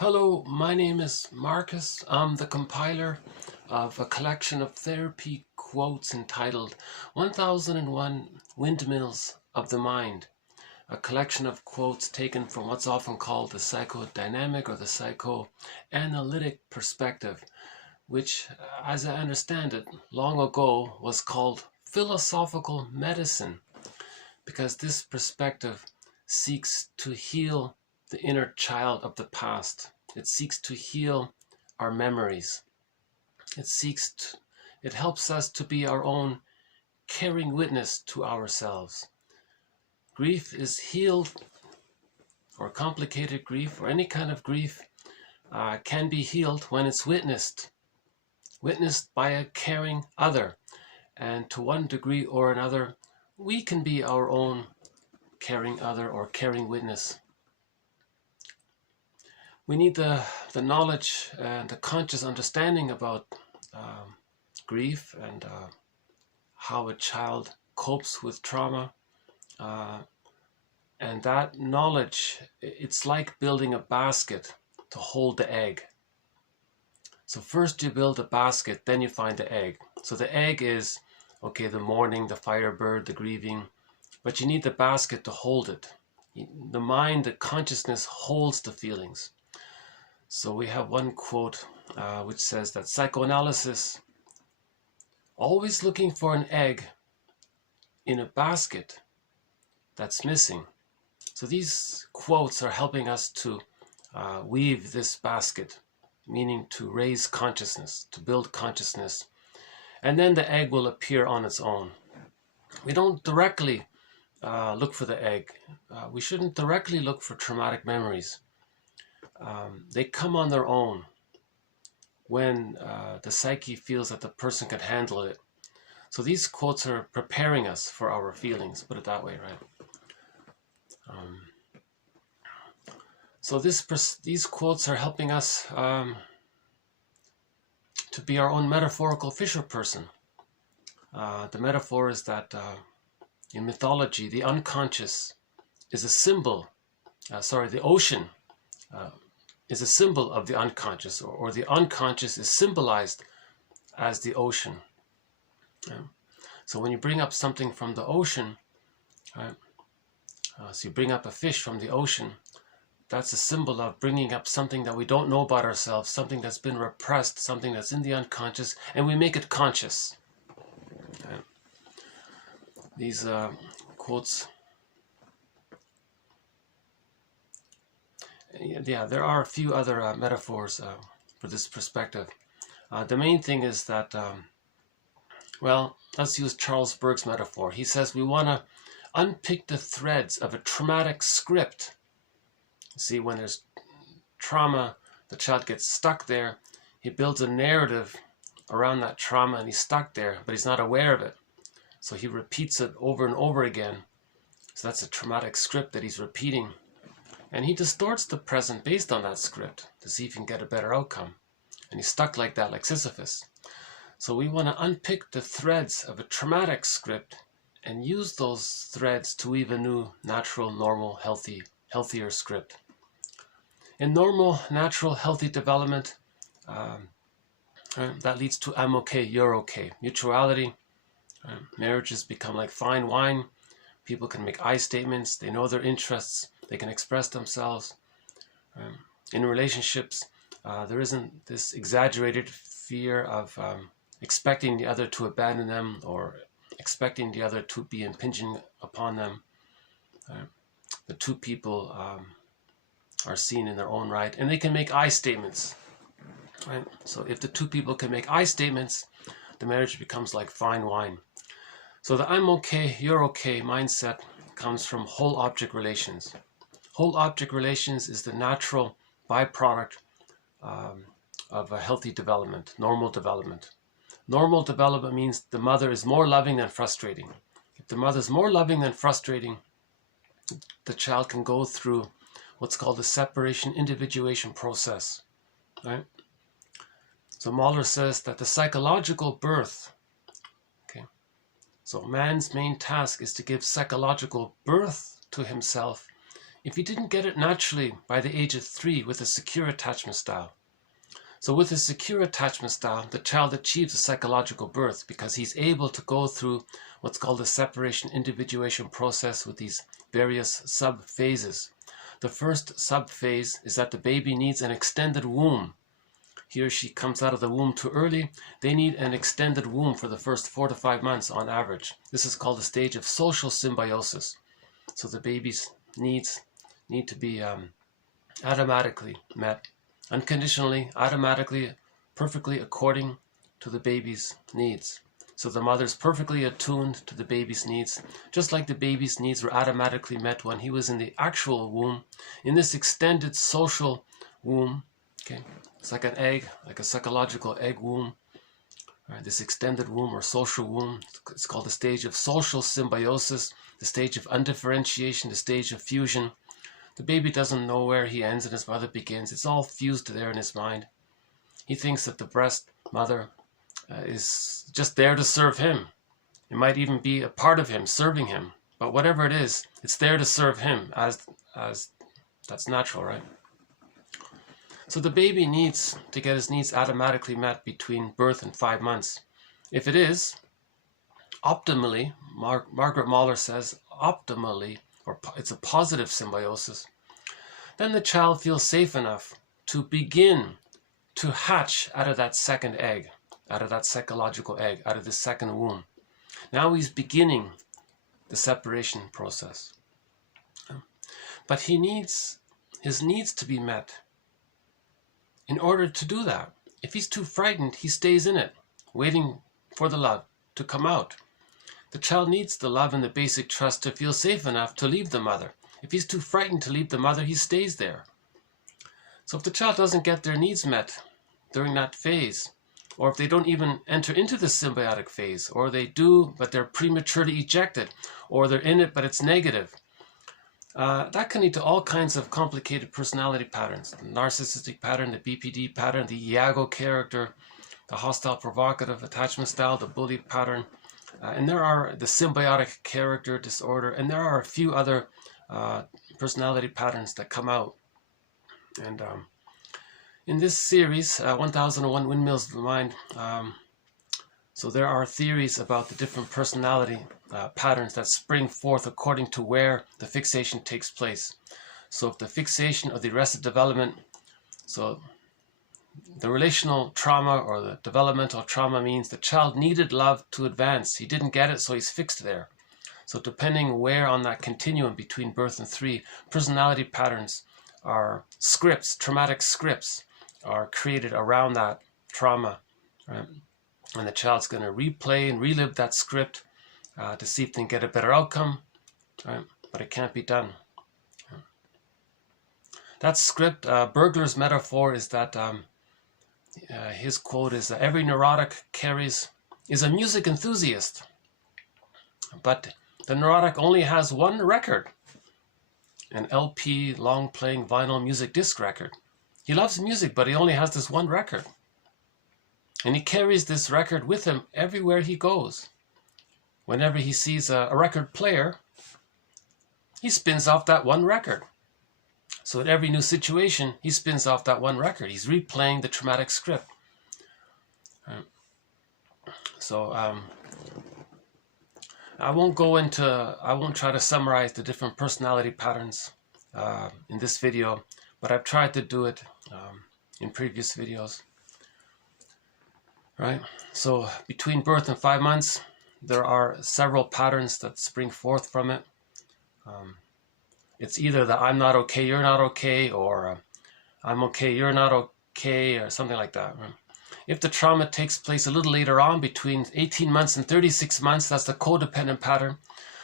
Hello, my name is Marcus. I'm the compiler of a collection of therapy quotes entitled 1001 Windmills of the Mind, a collection of quotes taken from what's often called the psychodynamic or the psychoanalytic perspective, which, as I understand it, long ago was called philosophical medicine, because this perspective seeks to heal the inner child of the past. It seeks to heal our memories. It helps us to be our own caring witness to ourselves. Grief is healed, or complicated grief, or any kind of grief can be healed when it's witnessed by a caring other. And to one degree or another, we can be our own caring other or caring witness. We need the knowledge and the conscious understanding about grief and how a child copes with trauma. And that knowledge, it's like building a basket to hold the egg. So first you build a basket, then you find the egg. So the egg is, okay, the mourning, the firebird, the grieving, but you need the basket to hold it. The mind, the consciousness holds the feelings. So we have one quote which says that psychoanalysis, always looking for an egg in a basket that's missing. So these quotes are helping us to weave this basket, meaning to raise consciousness, to build consciousness, and then the egg will appear on its own. We don't directly look for the egg. We shouldn't directly look for traumatic memories. They come on their own when the psyche feels that the person can handle it. So these quotes are preparing us for our feelings, put it that way, right? So these quotes are helping us to be our own metaphorical fisher person. The metaphor is that in mythology, the unconscious is a symbol, the ocean is a symbol of the unconscious, or the unconscious is symbolized as the ocean. So when you bring up something from the ocean, so you bring up a fish from the ocean, that's a symbol of bringing up something that we don't know about ourselves, something that's been repressed, something that's in the unconscious, and we make it conscious. These quotes, yeah, there are a few other metaphors for this perspective. The main thing is that, well, let's use Charles Berg's metaphor. He says we want to unpick the threads of a traumatic script. See, when there's trauma, the child gets stuck there. He builds a narrative around that trauma and he's stuck there, but he's not aware of it. So he repeats it over and over again. So that's a traumatic script that he's repeating. And he distorts the present based on that script to see if he can get a better outcome. And he's stuck like that, like Sisyphus. So we want to unpick the threads of a traumatic script and use those threads to weave a new, natural, normal, healthier script. In normal, natural, healthy development, that leads to I'm okay, you're okay. Mutuality. Marriages become like fine wine. People can make I statements. They know their interests. They can express themselves. In relationships, there isn't this exaggerated fear of expecting the other to abandon them or expecting the other to be impinging upon them. The two people are seen in their own right, and they can make I statements. Right? So if the two people can make I statements, the marriage becomes like fine wine. So the I'm okay, you're okay mindset comes from whole object relations. Whole object relations is the natural byproduct of a healthy development, normal development. Normal development means the mother is more loving than frustrating. If the mother is more loving than frustrating, the child can go through what's called the separation individuation process. Right? So Mahler says that the psychological birth, so man's main task is to give psychological birth to himself if he didn't get it naturally by the age of 3 with a secure attachment style. So with a secure attachment style, the child achieves a psychological birth because he's able to go through what's called a separation individuation process with these various sub-phases. The first sub-phase is that the baby needs an extended womb. He or she comes out of the womb too early. They need an extended womb for the first 4 to 5 months on average. This is called a stage of social symbiosis. So the baby's needs need to be automatically met, unconditionally, automatically, perfectly according to the baby's needs. So the mother's perfectly attuned to the baby's needs, just like the baby's needs were automatically met when he was in the actual womb. In this extended social womb, okay, it's like an egg, like a psychological egg womb. Right, this extended womb or social womb, it's called the stage of social symbiosis, the stage of undifferentiation, the stage of fusion. The baby doesn't know where he ends and his mother begins. It's all fused there in his mind. He thinks that the breast mother is just there to serve him. It might even be a part of him, serving him. But whatever it is, it's there to serve him, as that's natural, right? So the baby needs to get his needs automatically met between birth and 5 months. If it is, optimally, Margaret Mahler says, optimally, or it's a positive symbiosis, then the child feels safe enough to begin to hatch out of that second egg, out of that psychological egg, out of the second womb. Now he's beginning the separation process. But his needs to be met. In order to do that, if he's too frightened, he stays in it, waiting for the love to come out. The child needs the love and the basic trust to feel safe enough to leave the mother. If he's too frightened to leave the mother, he stays there. So if the child doesn't get their needs met during that phase, or if they don't even enter into the symbiotic phase, or they do, but they're prematurely ejected, or they're in it, but it's negative, that can lead to all kinds of complicated personality patterns. The narcissistic pattern, the BPD pattern, the imago character, the hostile provocative attachment style, the bully pattern, and there are the symbiotic character disorder, and there are a few other personality patterns that come out. And in this series, 1001 Windmills of the Mind, so there are theories about the different personality patterns that spring forth according to where the fixation takes place. So if the fixation of the arrested development, so the relational trauma or the developmental trauma means the child needed love to advance. He didn't get it, so he's fixed there. So depending where on that continuum between birth and 3, personality patterns are scripts, traumatic scripts are created around that trauma, right? And the child's going to replay and relive that script to see if they can get a better outcome, right? But it can't be done. That script, Burglar's metaphor is that his quote is that every neurotic is a music enthusiast, but the neurotic only has one record, an LP, long-playing vinyl music disc record. He loves music, but he only has this one record. And he carries this record with him everywhere he goes. Whenever he sees a record player, he spins off that one record. So at every new situation, he spins off that one record. He's replaying the traumatic script. So I won't try to summarize the different personality patterns in this video, but I've tried to do it in previous videos. Right? So between birth and 5 months, there are several patterns that spring forth from it. It's either the I'm not okay, you're not okay, or I'm okay, you're not okay, or something like that. Right? If the trauma takes place a little later on, between 18 months and 36 months, that's the codependent pattern.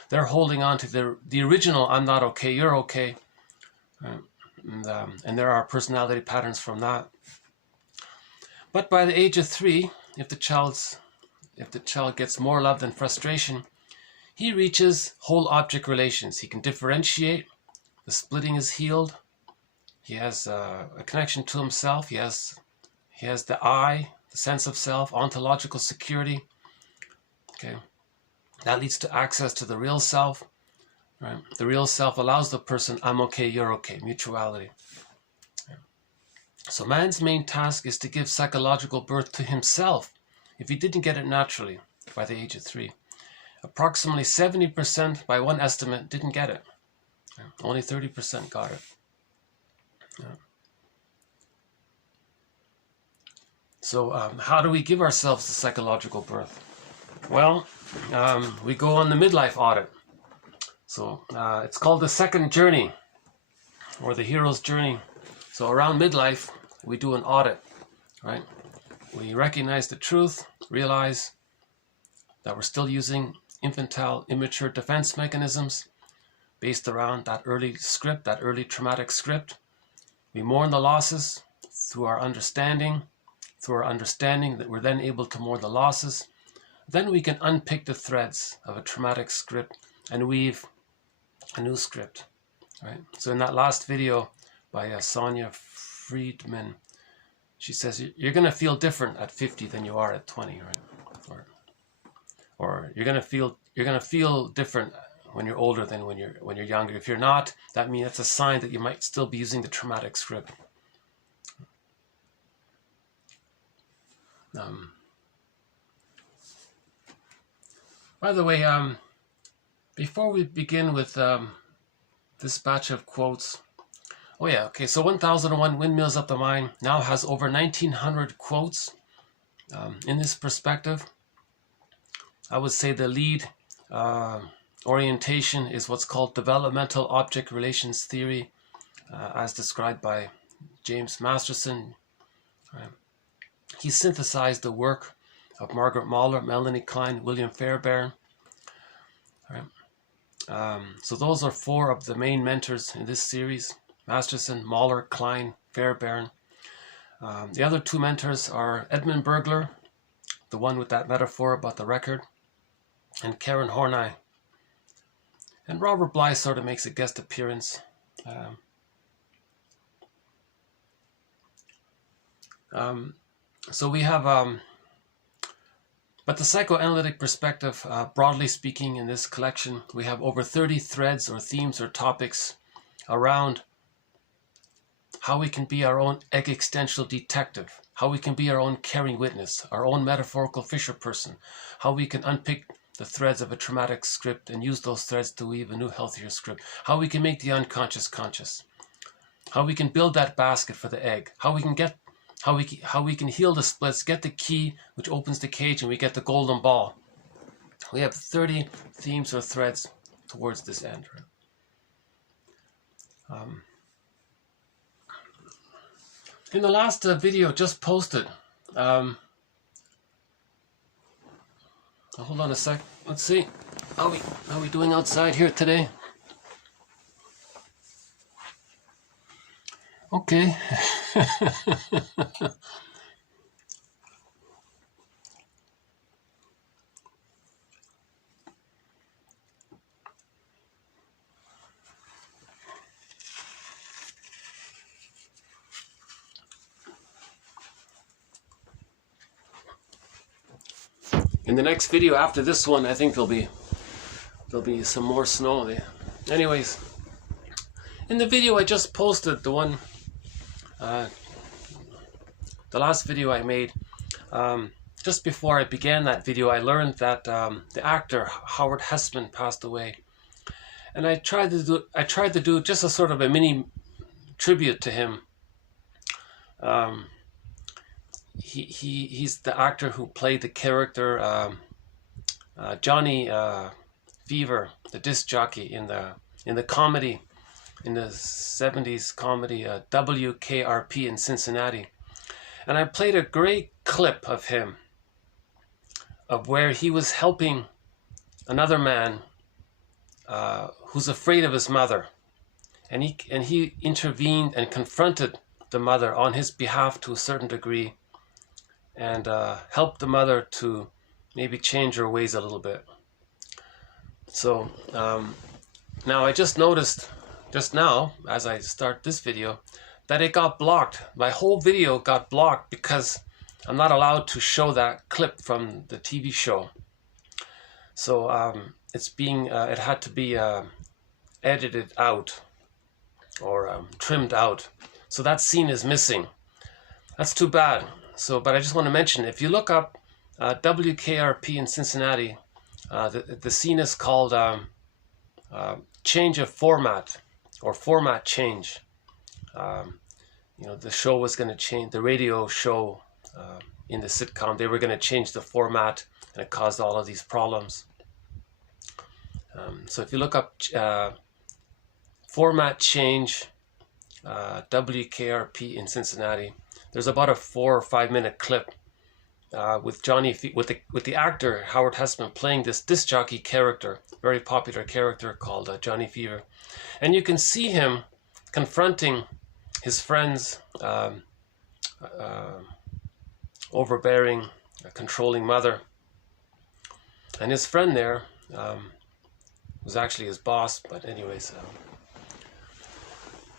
They're holding on to the original I'm not okay, you're okay. Right? And there are personality patterns from that. But by the age of 3, if the child gets more love than frustration, he reaches whole object relations. He can differentiate. The splitting is healed. He has a connection to himself. He has the I, the sense of self, ontological security. Okay, that leads to access to the real self. Right? The real self allows the person, I'm okay, you're okay, mutuality. So man's main task is to give psychological birth to himself if he didn't get it naturally by the age of 3. Approximately 70%, by one estimate, didn't get it. Only 30% got it. So how do we give ourselves the psychological birth? Well, we go on the midlife audit. So it's called the second journey, or the hero's journey. So around midlife, we do an audit, right? We recognize the truth, realize that we're still using infantile, immature defense mechanisms based around that early script, that early traumatic script. We mourn the losses through our understanding that we're then able to mourn the losses. Then we can unpick the threads of a traumatic script and weave a new script, right? So in that last video by Sonia Friedman, she says you're going to feel different at 50 than you are at 20, right? Or you're going to feel different when you're older than when you're younger. If you're not, that means that's a sign that you might still be using the traumatic script. By the way, before we begin with this batch of quotes, oh yeah, okay, so 1001 Windmills Up the Mind now has over 1900 quotes in this perspective. I would say the lead orientation is what's called developmental object relations theory, as described by James Masterson. He synthesized the work of Margaret Mahler, Melanie Klein, William Fairbairn. So those are 4 of the main mentors in this series: Masterson, Mahler, Klein, Fairbairn. The other 2 mentors are Edmund Bergler, the one with that metaphor about the record, and Karen Horney. And Robert Bly sort of makes a guest appearance. So we have, but the psychoanalytic perspective, broadly speaking, in this collection, we have over 30 threads or themes or topics around how we can be our own existential detective, how we can be our own caring witness, our own metaphorical fisher person, how we can unpick the threads of a traumatic script and use those threads to weave a new, healthier script, how we can make the unconscious conscious, how we can build that basket for the egg, how we can heal the splits, get the key which opens the cage, and we get the golden ball. We have 30 themes or threads towards this end. In the last video just posted, hold on a sec. Let's see how we doing outside here today. Okay. In the next video after this one, I think there'll be some more snow there. Anyways, in the video I just posted, the one, the last video I made, just before I began that video, I learned that the actor Howard Hessman passed away, and I tried to do just a sort of a mini tribute to him. He's the actor who played the character Johnny Fever, the disc jockey in the comedy, in the 70s comedy WKRP in Cincinnati. And I played a great clip of him, of where he was helping another man who's afraid of his mother, and he intervened and confronted the mother on his behalf to a certain degree, and helped the mother to maybe change her ways a little bit. So now I just noticed just now, as I start this video, that it got blocked. My whole video got blocked because I'm not allowed to show that clip from the TV show. So it's being, it had to be edited out or trimmed out. So that scene is missing. That's too bad. So, but I just want to mention, if you look up WKRP in Cincinnati, the scene is called change of format or format change. You know, the show was going to change, the radio show in the sitcom, they were going to change the format, and it caused all of these problems. So if you look up format change, WKRP in Cincinnati, there's about a 4 or 5 minute clip with with the actor Howard Hessman playing this disc jockey character, very popular character called Johnny Fever, and you can see him confronting his friend's overbearing, controlling mother, and his friend there was actually his boss. But anyways,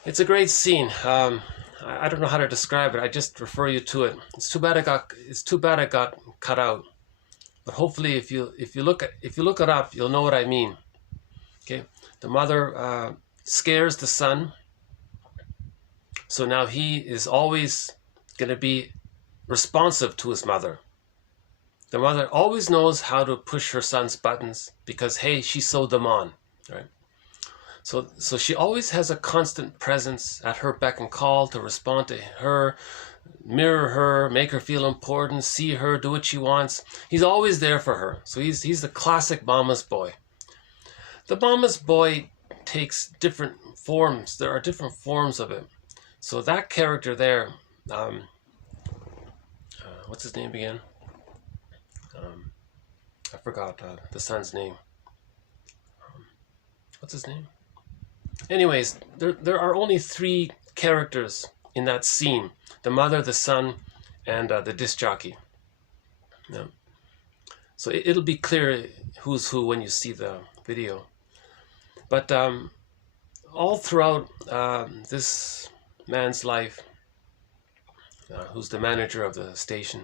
it's a great scene. I don't know how to describe it. I just refer you to it. It's too bad it got cut out. But hopefully, if you look it up, you'll know what I mean. Okay, the mother scares the son, so now he is always going to be responsive to his mother. The mother always knows how to push her son's buttons because, hey, she sewed them on, right? So she always has a constant presence at her beck and call to respond to her, mirror her, make her feel important, see her, do what she wants. He's always there for her. So he's the classic mama's boy. The mama's boy takes different forms. There are different forms of it. So that character there, what's his name again? I forgot the son's name. What's his name? Anyways, there are only 3 characters in that scene: the mother, the son, and the disc jockey. Yeah. So it'll be clear who's who when you see the video. But all throughout this man's life, who's the manager of the station,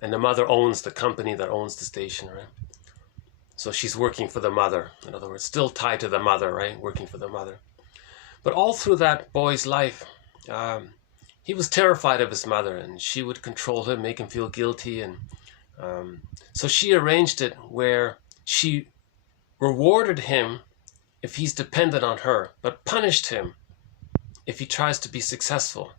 and the mother owns the company that owns the station, right? So she's working for the mother. In other words, still tied to the mother, right? Working for the mother. But all through that boy's life, he was terrified of his mother, and she would control him, make him feel guilty. And so she arranged it where she rewarded him if he's dependent on her, but punished him if he tries to be successful.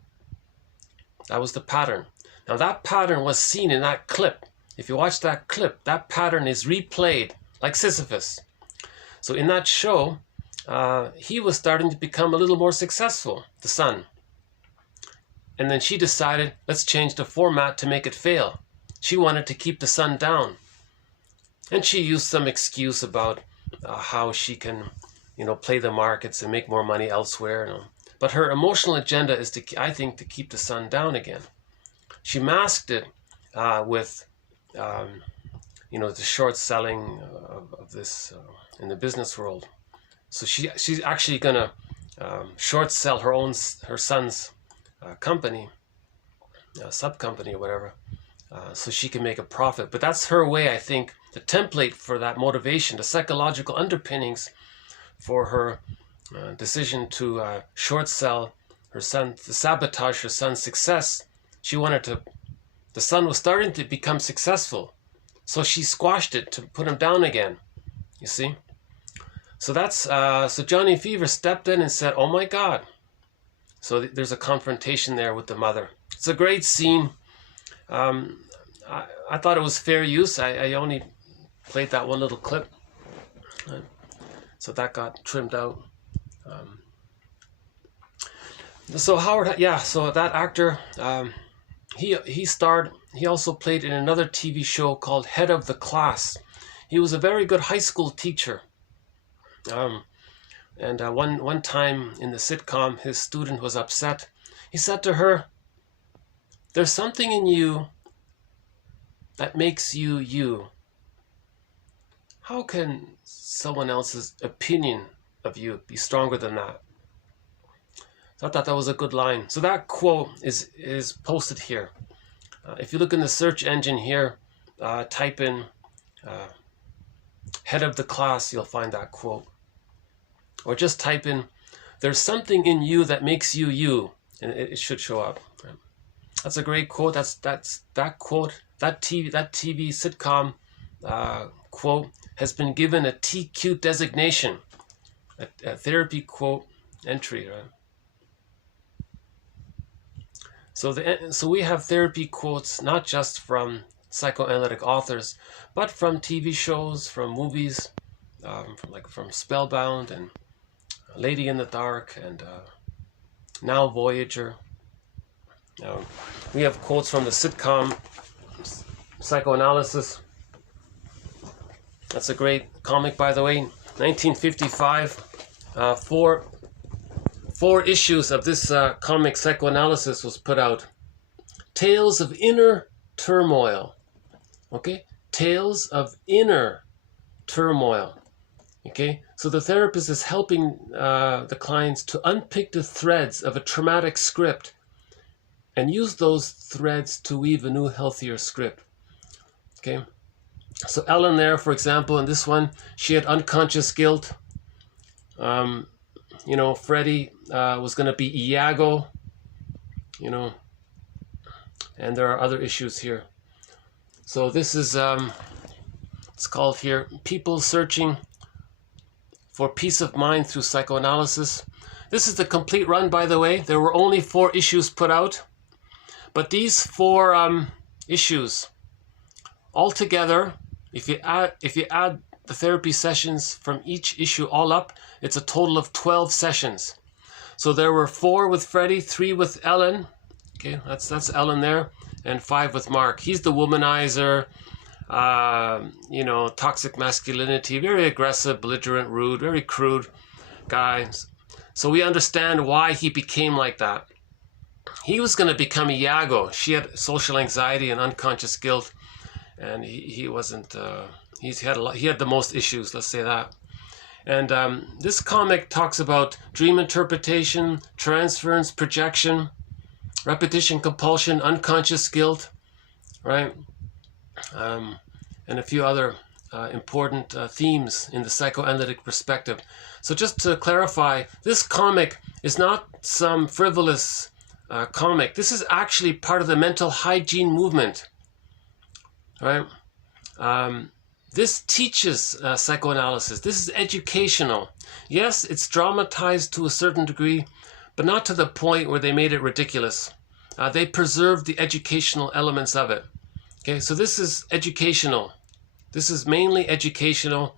That was the pattern. Now that pattern was seen in that clip. If you watch that clip, that pattern is replayed like Sisyphus. So in that show, he was starting to become a little more successful, the son. And then she decided, let's change the format to make it fail. She wanted to keep the son down. And she used some excuse about how she can, play the markets and make more money elsewhere. But her emotional agenda is I think, to keep the son down again. She masked it with the short selling of this in the business world. So she's actually going to short sell her son's company, sub company or whatever, so she can make a profit. But that's her way, I think, the template for that motivation, the psychological underpinnings for her decision to short sell her son, to sabotage her son's success. She wanted to. The son was starting to become successful, so she squashed it to put him down again. You see? So that's so Johnny Fever stepped in and said, "Oh my God!" So there's a confrontation there with the mother. It's a great scene. I thought it was fair use. I only played that one little clip, so that got trimmed out. So Howard, so that actor. He also played in another TV show called Head of the Class. He was a very good high school teacher. And one time in the sitcom, his student was upset. He said to her, "There's something in you that makes you you. How can someone else's opinion of you be stronger than that?" So I thought that was a good line. So that quote is posted here. If you look in the search engine here, type in Head of the Class, you'll find that quote. or just type in, "There's something in you that makes you you," and it should show up. That's a great quote. That quote, that TV sitcom quote has been given a TQ designation, a therapy quote entry. Right? So we have therapy quotes not just from psychoanalytic authors, but from TV shows, from movies, from Spellbound and Lady in the Dark, and now Voyager. We have quotes from the sitcom Psychoanalysis. That's a great comic, by the way. 1955. Four issues of this comic Psychoanalysis was put out. Tales of inner turmoil. Okay? Tales of inner turmoil. Okay? So the therapist is helping the clients to unpick the threads of a traumatic script and use those threads to weave a new, healthier script. Okay? So Ellen there, for example, in this one, she had unconscious guilt. Freddie was going to be Iago, and there are other issues here. So this is, it's called here, People Searching for Peace of Mind Through Psychoanalysis. This is the complete run, by the way. There were only 4 issues put out, but these 4 issues altogether, if you add the therapy sessions from each issue all up, it's a total of 12 sessions. So there were 4 with Freddie, 3 with Ellen. Okay, that's Ellen there, and 5 with Mark. He's the womanizer, toxic masculinity, very aggressive, belligerent, rude, very crude guy. So we understand why he became like that. He was going to become Iago. She had social anxiety and unconscious guilt, and he wasn't. He had the most issues. Let's say that. And this comic talks about dream interpretation, transference, projection, repetition, compulsion, unconscious guilt, right? And a few other important themes in the psychoanalytic perspective. So just to clarify, this comic is not some frivolous comic. This is actually part of the mental hygiene movement, right? This teaches psychoanalysis. This is educational. Yes, it's dramatized to a certain degree, but not to the point where they made it ridiculous. They preserved the educational elements of it. Okay, so this is educational. This is mainly educational,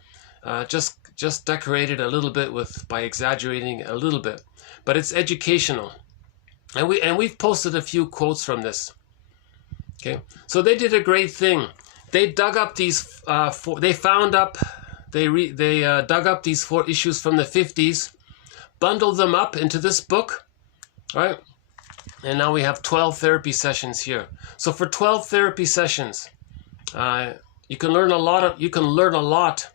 just decorated a little bit by exaggerating a little bit, but it's educational. And we've posted a few quotes from this. Okay, so they did a great thing. They dug up these they dug up these 4 issues from the 50s, bundled them up into this book, right? And now we have 12 therapy sessions here. So for 12 therapy sessions, you can learn a lot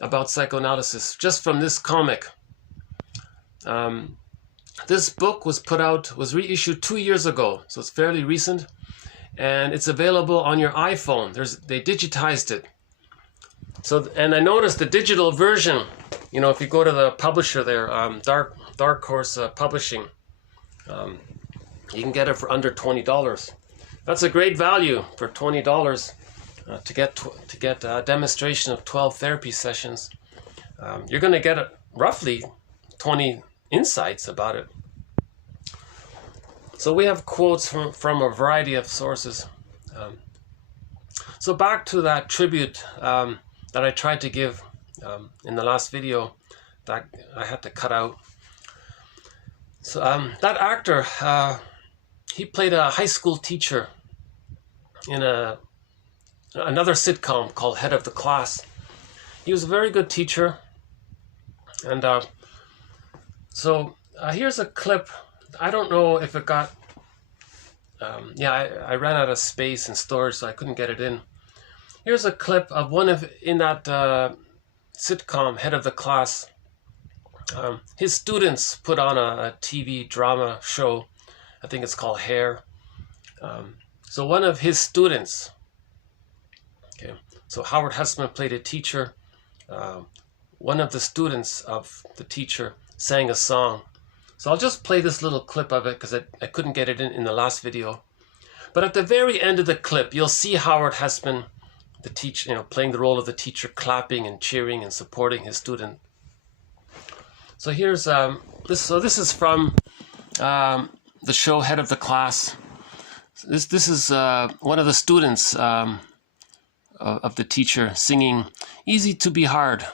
about psychoanalysis just from this comic. This book was reissued 2 years ago, so it's fairly recent. And it's available on your iPhone. They digitized it. So, and I noticed the digital version, if you go to the publisher there, Dark Horse Publishing, you can get it for under $20. That's a great value for $20 to get a demonstration of 12 therapy sessions. You're going to get roughly 20 insights about it. So we have quotes from a variety of sources. So back to that tribute that I tried to give in the last video that I had to cut out. So that actor, he played a high school teacher in another sitcom called Head of the Class. He was a very good teacher. And so here's a clip. I don't know if it got, I ran out of space and storage, so I couldn't get it in. Here's a clip of in that sitcom, Head of the Class. His students put on a TV drama show. I think it's called Hair. So one of his students, okay, so Howard Hessman played a teacher. one of the students of the teacher sang a song. So I'll just play this little clip of it because I couldn't get it in the last video. But at the very end of the clip, you'll see Howard Hessman, the teacher, playing the role of the teacher, clapping and cheering and supporting his student. So here's this. So this is from the show Head of the Class. This is one of the students of the teacher singing "Easy to Be Hard."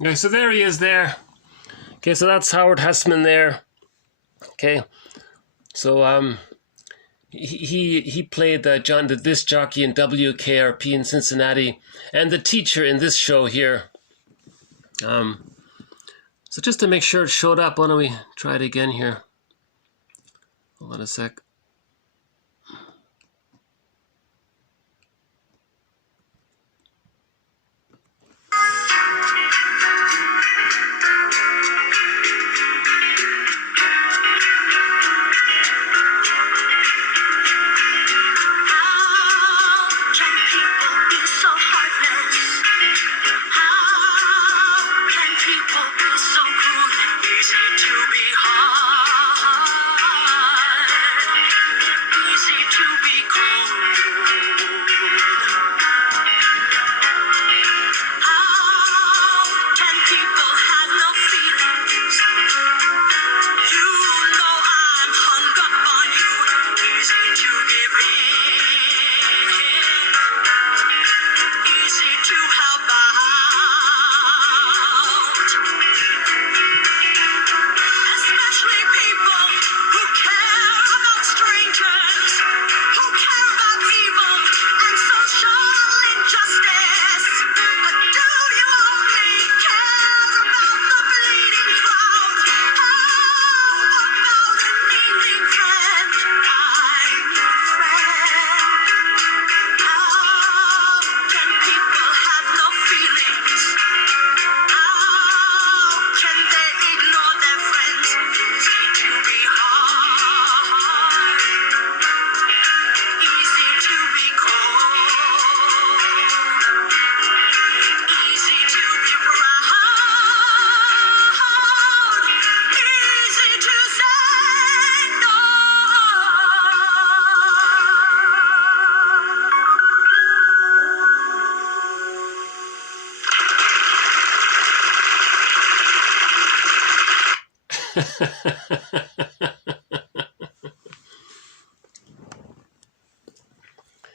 Okay, so there he is there. Okay, so that's Howard Hessman there. Okay, so he played the disc jockey in WKRP in Cincinnati, and the teacher in this show here. So just to make sure it showed up, why don't we try it again here? Hold on a sec.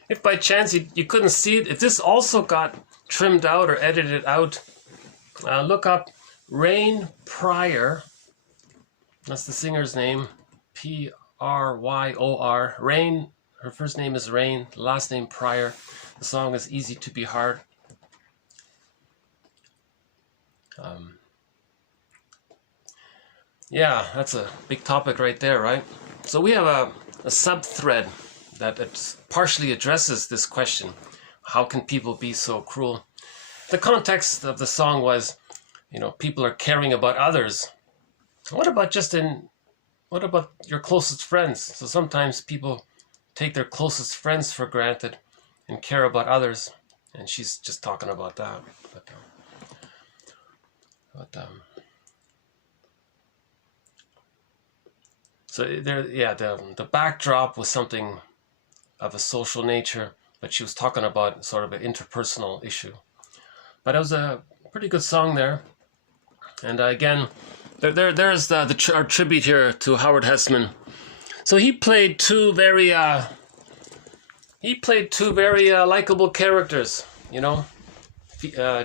If by chance you couldn't see it, if this also got trimmed out or edited out, look up Rain Pryor. That's the singer's name, Pryor. Rain Her first name is Rain, last name Pryor. The song is Easy to Be Hard. Yeah, that's a big topic right there, right? So we have a sub-thread that partially addresses this question. How can people be so cruel? The context of the song was, you know, people are caring about others. What about your closest friends? So sometimes people take their closest friends for granted and care about others. And she's just talking about that. So there, yeah, the backdrop was something of a social nature, but she was talking about sort of an interpersonal issue. But it was a pretty good song there. And again, there's our tribute here to Howard Hessman. So he played two very likable characters, you know,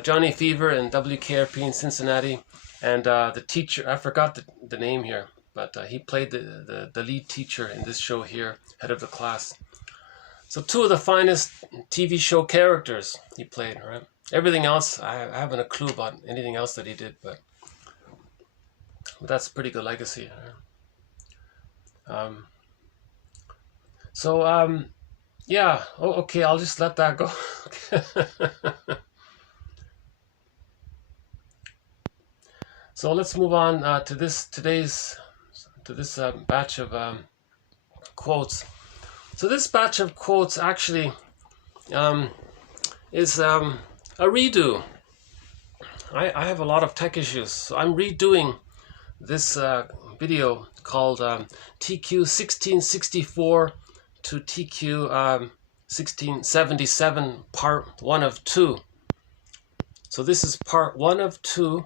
Johnny Fever and WKRP in Cincinnati, and the teacher, I forgot the name here, but he played the lead teacher in this show here, head of the class. So two of the finest TV show characters he played, right? Everything else, I haven't a clue about anything else that he did, but that's a pretty good legacy. Yeah, okay, I'll just let that go. So let's move on to this batch of quotes. So this batch of quotes actually is a redo. I have a lot of tech issues, so I'm redoing this video called TQ 1664 to TQ 1677, part 1 of 2. So this is part 1 of 2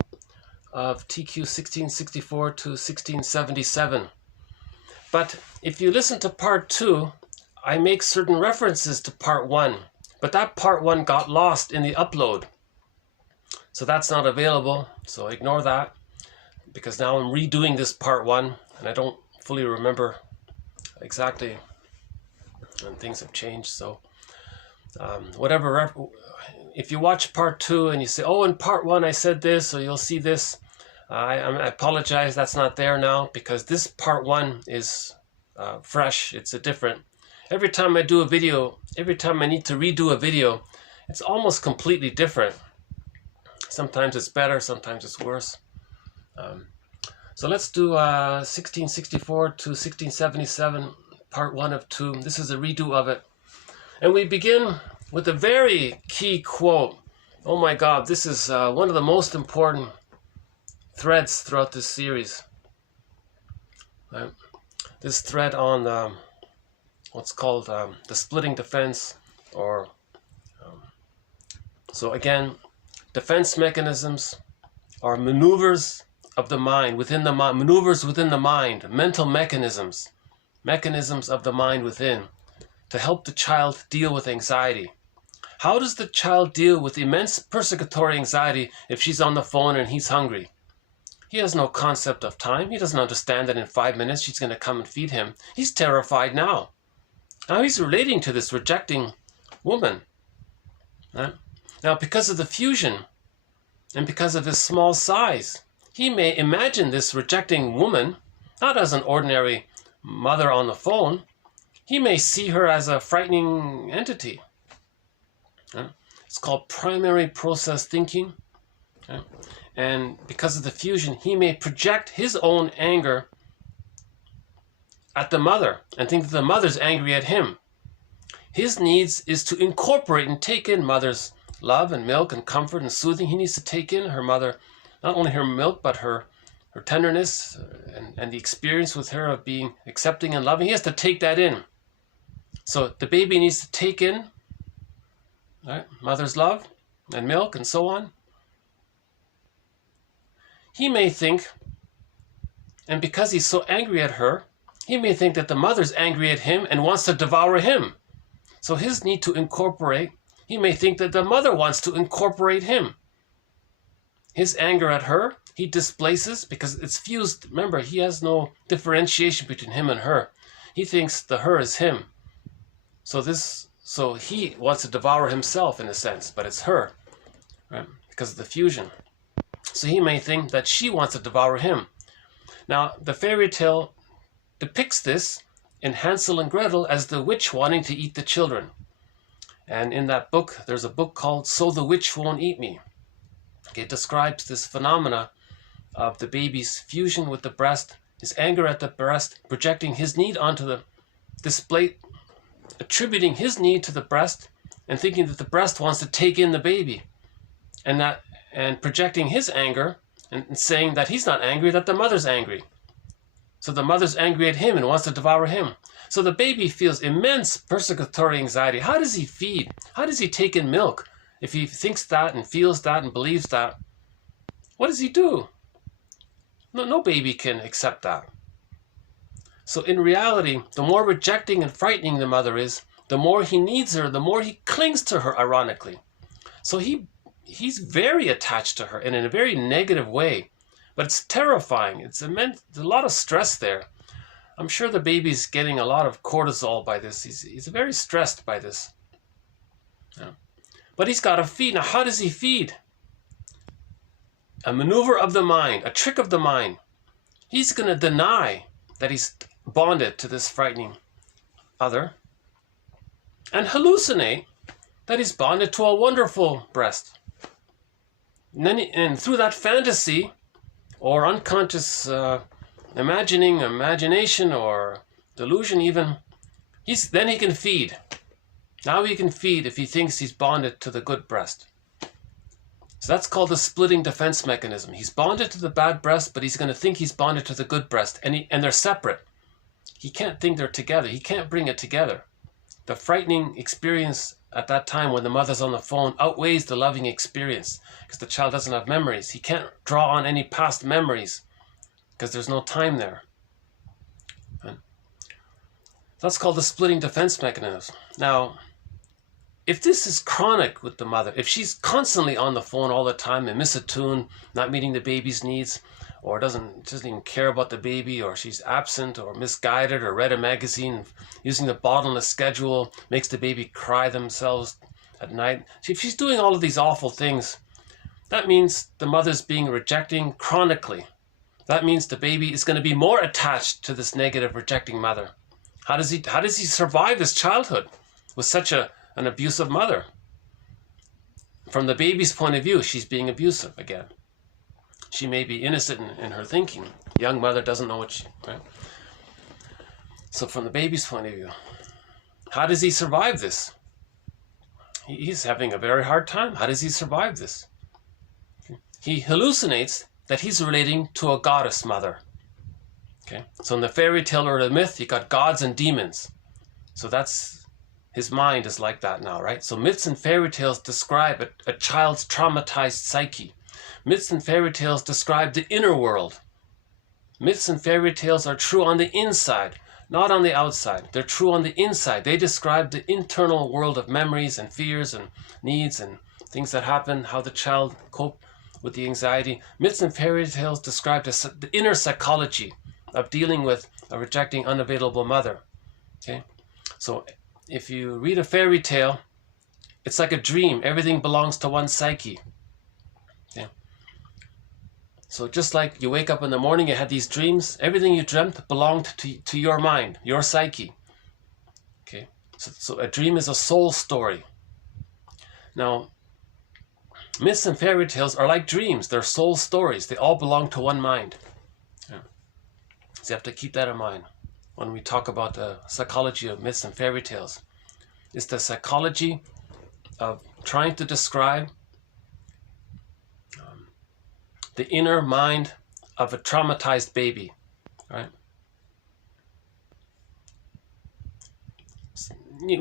of TQ 1664 to 1677. But if you listen to part 2, I make certain references to part 1, but that part 1 got lost in the upload. So that's not available, so ignore that, because now I'm redoing this part 1, and I don't fully remember exactly, and things have changed. So whatever, if you watch part 2 and you say, oh, in part 1 I said this, or you'll see this, I apologize, that's not there now, because this part 1 is fresh. It's a different, every time I do a video, every time I need to redo a video, it's almost completely different. Sometimes it's better, sometimes it's worse. So let's do 1664 to 1677, part 1 of 2. This is a redo of it. And we begin with a very key quote. Oh my God, this is one of the most important threads throughout this series. This thread on what's called the splitting defense, or so again, defense mechanisms are maneuvers of the mind, maneuvers within the mind, mental mechanisms of the mind within, to help the child deal with anxiety. How does the child deal with immense persecutory anxiety if she's on the phone and he's hungry? He has no concept of time. He doesn't understand that in 5 minutes she's going to come and feed him. He's terrified now. Now he's relating to this rejecting woman. Right? Now, because of the fusion and because of his small size, he may imagine this rejecting woman not as an ordinary mother on the phone. He may see her as a frightening entity. Right? It's called primary process thinking. Right? And because of the fusion, he may project his own anger at the mother and think that the mother's angry at him. His needs is to incorporate and take in mother's love and milk and comfort and soothing. He needs to take in her mother, not only her milk, but her tenderness and the experience with her of being accepting and loving. He has to take that in. So the baby needs to take in, right, mother's love and milk and so on. He may think, and because he's so angry at her, he may think that the mother's angry at him and wants to devour him. So his need to incorporate, he may think that the mother wants to incorporate him. His anger at her, he displaces because it's fused. Remember, he has no differentiation between him and her. He thinks the her is him. So he wants to devour himself in a sense, but it's her, right? Because of the fusion. So he may think that she wants to devour him. Now, the fairy tale depicts this in Hansel and Gretel as the witch wanting to eat the children. And in that book, there's a book called So the Witch Won't Eat Me. It describes this phenomena of the baby's fusion with the breast, his anger at the breast, projecting his need onto the display, attributing his need to the breast, and thinking that the breast wants to take in the baby, and projecting his anger and saying that he's not angry, that the mother's angry. So the mother's angry at him and wants to devour him. So the baby feels immense persecutory anxiety. How does he feed? How does he take in milk? If he thinks that and feels that and believes that, what does he do? No baby can accept that. So in reality, the more rejecting and frightening the mother is, the more he needs her, the more he clings to her, ironically. So he's very attached to her and in a very negative way. But it's terrifying. It's immense. There's a lot of stress there. I'm sure the baby's getting a lot of cortisol by this. He's very stressed by this. Yeah. But he's got to feed. Now, how does he feed? A maneuver of the mind, a trick of the mind. He's going to deny that he's bonded to this frightening other and hallucinate that he's bonded to a wonderful breast. And through that fantasy or unconscious imagination or delusion even, then he can feed. Now he can feed if he thinks he's bonded to the good breast. So that's called the splitting defense mechanism. He's bonded to the bad breast, but he's going to think he's bonded to the good breast, and they're separate. He can't think they're together. He can't bring it together. The frightening experience at that time when the mother's on the phone outweighs the loving experience because the child doesn't have memories. He can't draw on any past memories because there's no time there. And that's called the splitting defense mechanism. Now, if this is chronic with the mother, if she's constantly on the phone all the time and miss a tune, not meeting the baby's needs, or doesn't even care about the baby, or she's absent or misguided or read a magazine using the bottleness schedule, makes the baby cry themselves at night. If she's doing all of these awful things, that means the mother's being rejecting chronically. That means the baby is going to be more attached to this negative rejecting mother. How does he survive his childhood with such an abusive mother? From the baby's point of view, she's being abusive again. She may be innocent in her thinking. Young mother doesn't know what she... Right? So from the baby's point of view, how does he survive this? He's having a very hard time. How does he survive this? He hallucinates that he's relating to a goddess mother. Okay, so in the fairy tale or the myth, you got gods and demons. So that's... his mind is like that now, right? So myths and fairy tales describe a child's traumatized psyche. Myths and fairy tales describe the inner world. Myths and fairy tales are true on the inside, not on the outside. They're true on the inside. They describe the internal world of memories and fears and needs and things that happen, how the child coped with the anxiety. Myths and fairy tales describe the inner psychology of dealing with a rejecting, unavailable mother. Okay, so if you read a fairy tale, it's like a dream. Everything belongs to one psyche. Okay? So just like you wake up in the morning, you had these dreams, everything you dreamt belonged to your mind, your psyche. Okay? So a dream is a soul story. Now, myths and fairy tales are like dreams. They're soul stories. They all belong to one mind. Yeah. So you have to keep that in mind when we talk about the psychology of myths and fairy tales. It's the psychology of trying to describe the inner mind of a traumatized baby, right?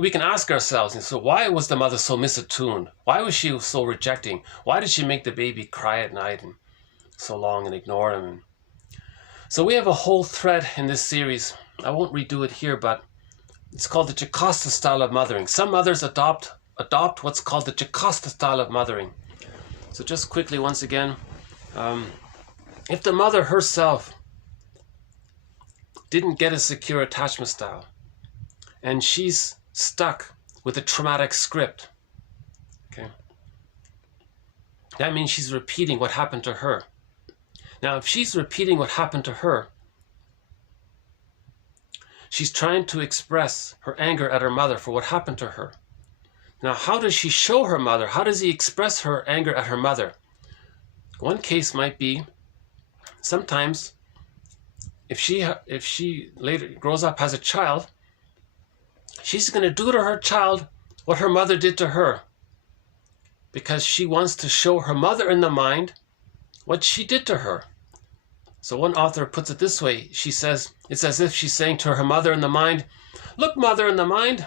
We can ask ourselves, so why was the mother so misattuned? Why was she so rejecting? Why did she make the baby cry at night and so long and ignore him? So we have a whole thread in this series. I won't redo it here, but it's called the Jocasta style of mothering. Some mothers adopt what's called the Jocasta style of mothering. So just quickly, once again, if the mother herself didn't get a secure attachment style, and she's stuck with a traumatic script. Okay. That means she's repeating what happened to her. Now, if she's repeating what happened to her, she's trying to express her anger at her mother for what happened to her. Now, how does she show her mother? How does he express her anger at her mother? One case might be, sometimes, if she later grows up, has a child, she's going to do to her child what her mother did to her, because she wants to show her mother in the mind what she did to her. So one author puts it this way. She says, it's as if she's saying to her mother in the mind, look, mother in the mind,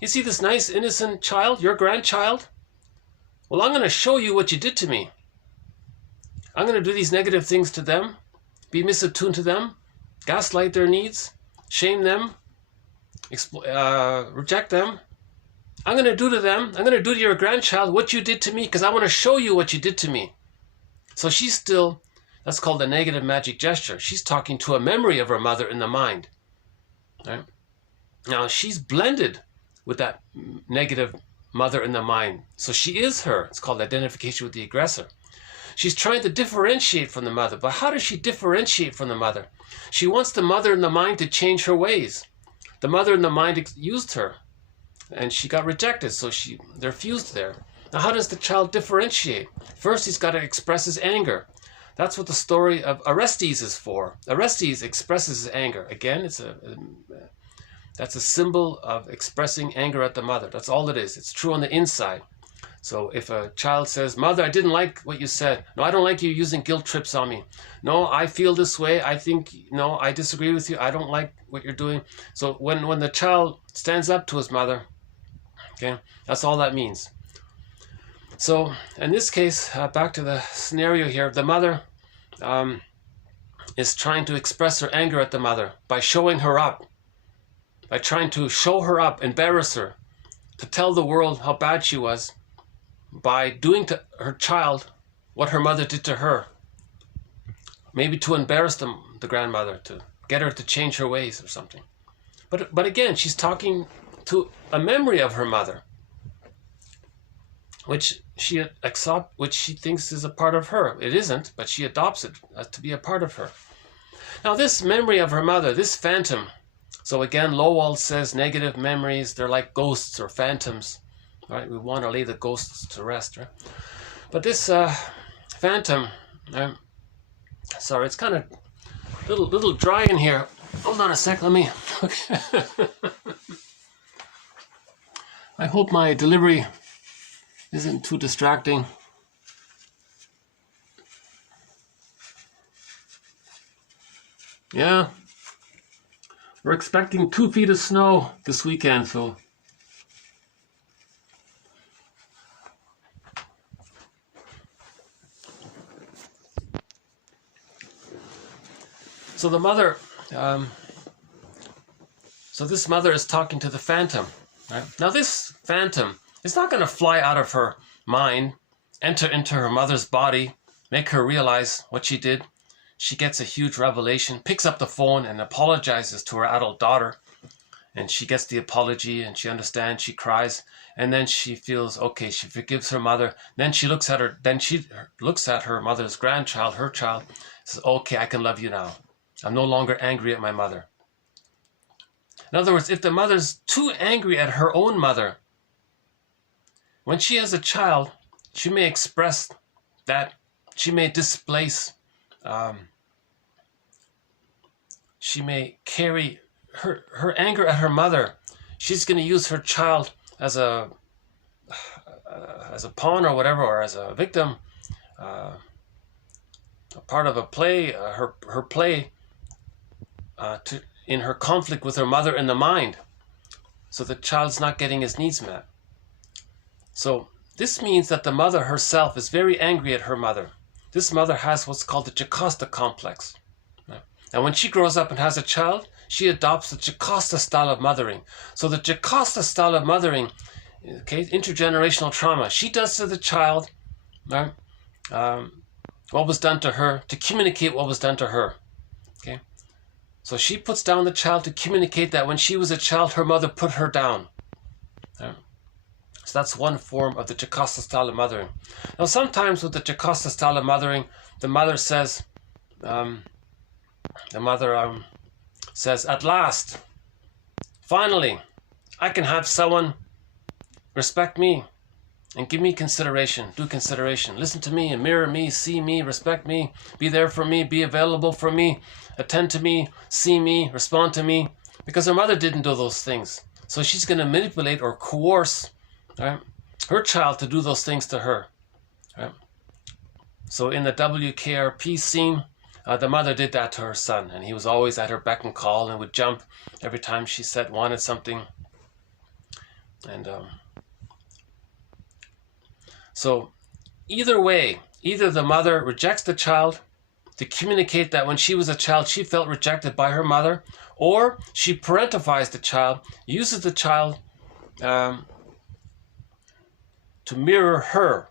you see this nice innocent child, your grandchild? Well, I'm going to show you what you did to me. I'm going to do these negative things to them, be misattuned to them, gaslight their needs, shame them, reject them. I'm going to do to them, I'm going to do to your grandchild what you did to me, because I want to show you what you did to me. So she's still, that's called a negative magic gesture. She's talking to a memory of her mother in the mind. Right? Now she's blended with that negative mother in the mind. So she is her. It's called identification with the aggressor. She's trying to differentiate from the mother. But how does she differentiate from the mother? She wants the mother in the mind to change her ways. The mother in the mind used her, and she got rejected, so they're fused there. Now, how does the child differentiate? First, he's got to express his anger. That's what the story of Orestes is for. Orestes expresses his anger. Again, that's a symbol of expressing anger at the mother. That's all it is. It's true on the inside. So if a child says, Mother, I didn't like what you said. No, I don't like you using guilt trips on me. No, I feel this way. I think, no, I disagree with you. I don't like what you're doing. So when the child stands up to his mother, okay, that's all that means. So in this case, back to the scenario here, the mother is trying to express her anger at the mother by showing her up, by trying to show her up, embarrass her, to tell the world how bad she was, by doing to her child what her mother did to her. Maybe to embarrass the grandmother, to get her to change her ways or something. But again, she's talking to a memory of her mother, which she thinks is a part of her. It isn't, but she adopts it to be a part of her. Now this memory of her mother, this phantom, so again, Lowell says negative memories, they're like ghosts or phantoms. Right? We want to lay the ghosts to rest, right? But this phantom, sorry, it's kind of little dry in here. Hold on a sec, let me. Okay. I hope my delivery isn't too distracting. Yeah, we're expecting 2 feet of snow this weekend, so. So the mother, so this mother is talking to the phantom. Right? Now this phantom is not going to fly out of her mind, enter into her mother's body, make her realize what she did. She gets a huge revelation, picks up the phone and apologizes to her adult daughter. And she gets the apology and she understands, she cries. And then she feels okay, she forgives her mother. Then she looks at her mother's grandchild, her child, says, okay, I can love you now. I'm no longer angry at my mother. In other words, if the mother's too angry at her own mother, when she has a child, she may express that, she may displace, she may carry her anger at her mother. She's going to use her child as a pawn or whatever, or as a victim, a part of a play, her play, in her conflict with her mother in the mind. So the child's not getting his needs met. So this means that the mother herself is very angry at her mother. This mother has what's called the Jocasta complex. And when she grows up and has a child, she adopts the Jocasta style of mothering. So the Jocasta style of mothering, okay, intergenerational trauma, she does to the child, right, what was done to her, to communicate what was done to her. Okay. So she puts down the child to communicate that when she was a child, her mother put her down. Yeah. So that's one form of the Jocasta style of mothering. Now sometimes with the Jocasta style of mothering, the mother says, at last, finally, I can have someone respect me and give me consideration, do consideration, listen to me and mirror me, see me, respect me, be there for me, be available for me, attend to me, see me, respond to me, because her mother didn't do those things. So she's going to manipulate or coerce, right, her child to do those things to her. Right? So in the WKRP scene, the mother did that to her son, and he was always at her beck and call and would jump every time she said wanted something. And so either way, either the mother rejects the child to communicate that when she was a child she felt rejected by her mother, or she parentifies the child, uses the child to mirror her.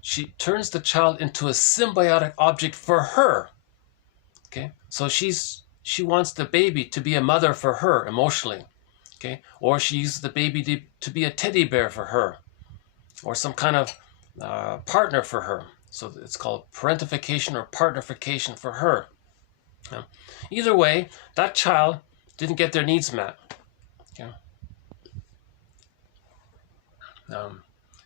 She turns the child into a symbiotic object for her. Okay, so she wants the baby to be a mother for her emotionally. Okay, or she uses the baby to be a teddy bear for her, or some kind of partner for her. So it's called parentification or partnerification for her. Either way, that child didn't get their needs met. Okay.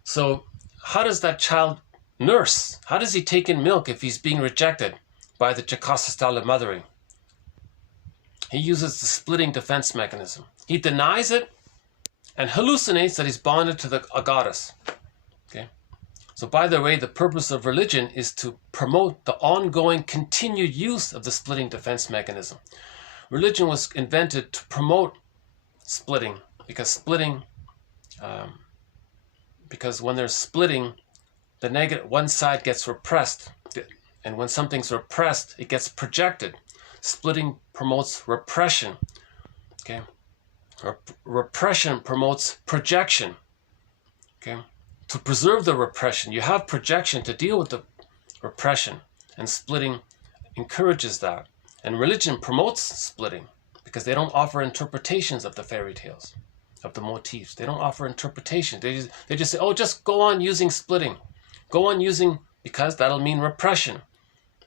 So how does that child nurse? How does he take in milk if he's being rejected by the Jocasta style of mothering? He uses the splitting defense mechanism. He denies it and hallucinates that he's bonded to a goddess. Okay. So by the way, the purpose of religion is to promote the ongoing continued use of the splitting defense mechanism. Religion was invented to promote splitting, because when there's splitting, the negative, one side gets repressed, and when something's repressed, it gets projected. Splitting promotes repression. Okay, repression promotes projection. Okay, to preserve the repression, you have projection to deal with the repression, and splitting encourages that. And religion promotes splitting because they don't offer interpretations of the fairy tales, of the motifs. They don't offer interpretation. They just say, oh, just go on using splitting. Go on using, because that'll mean repression.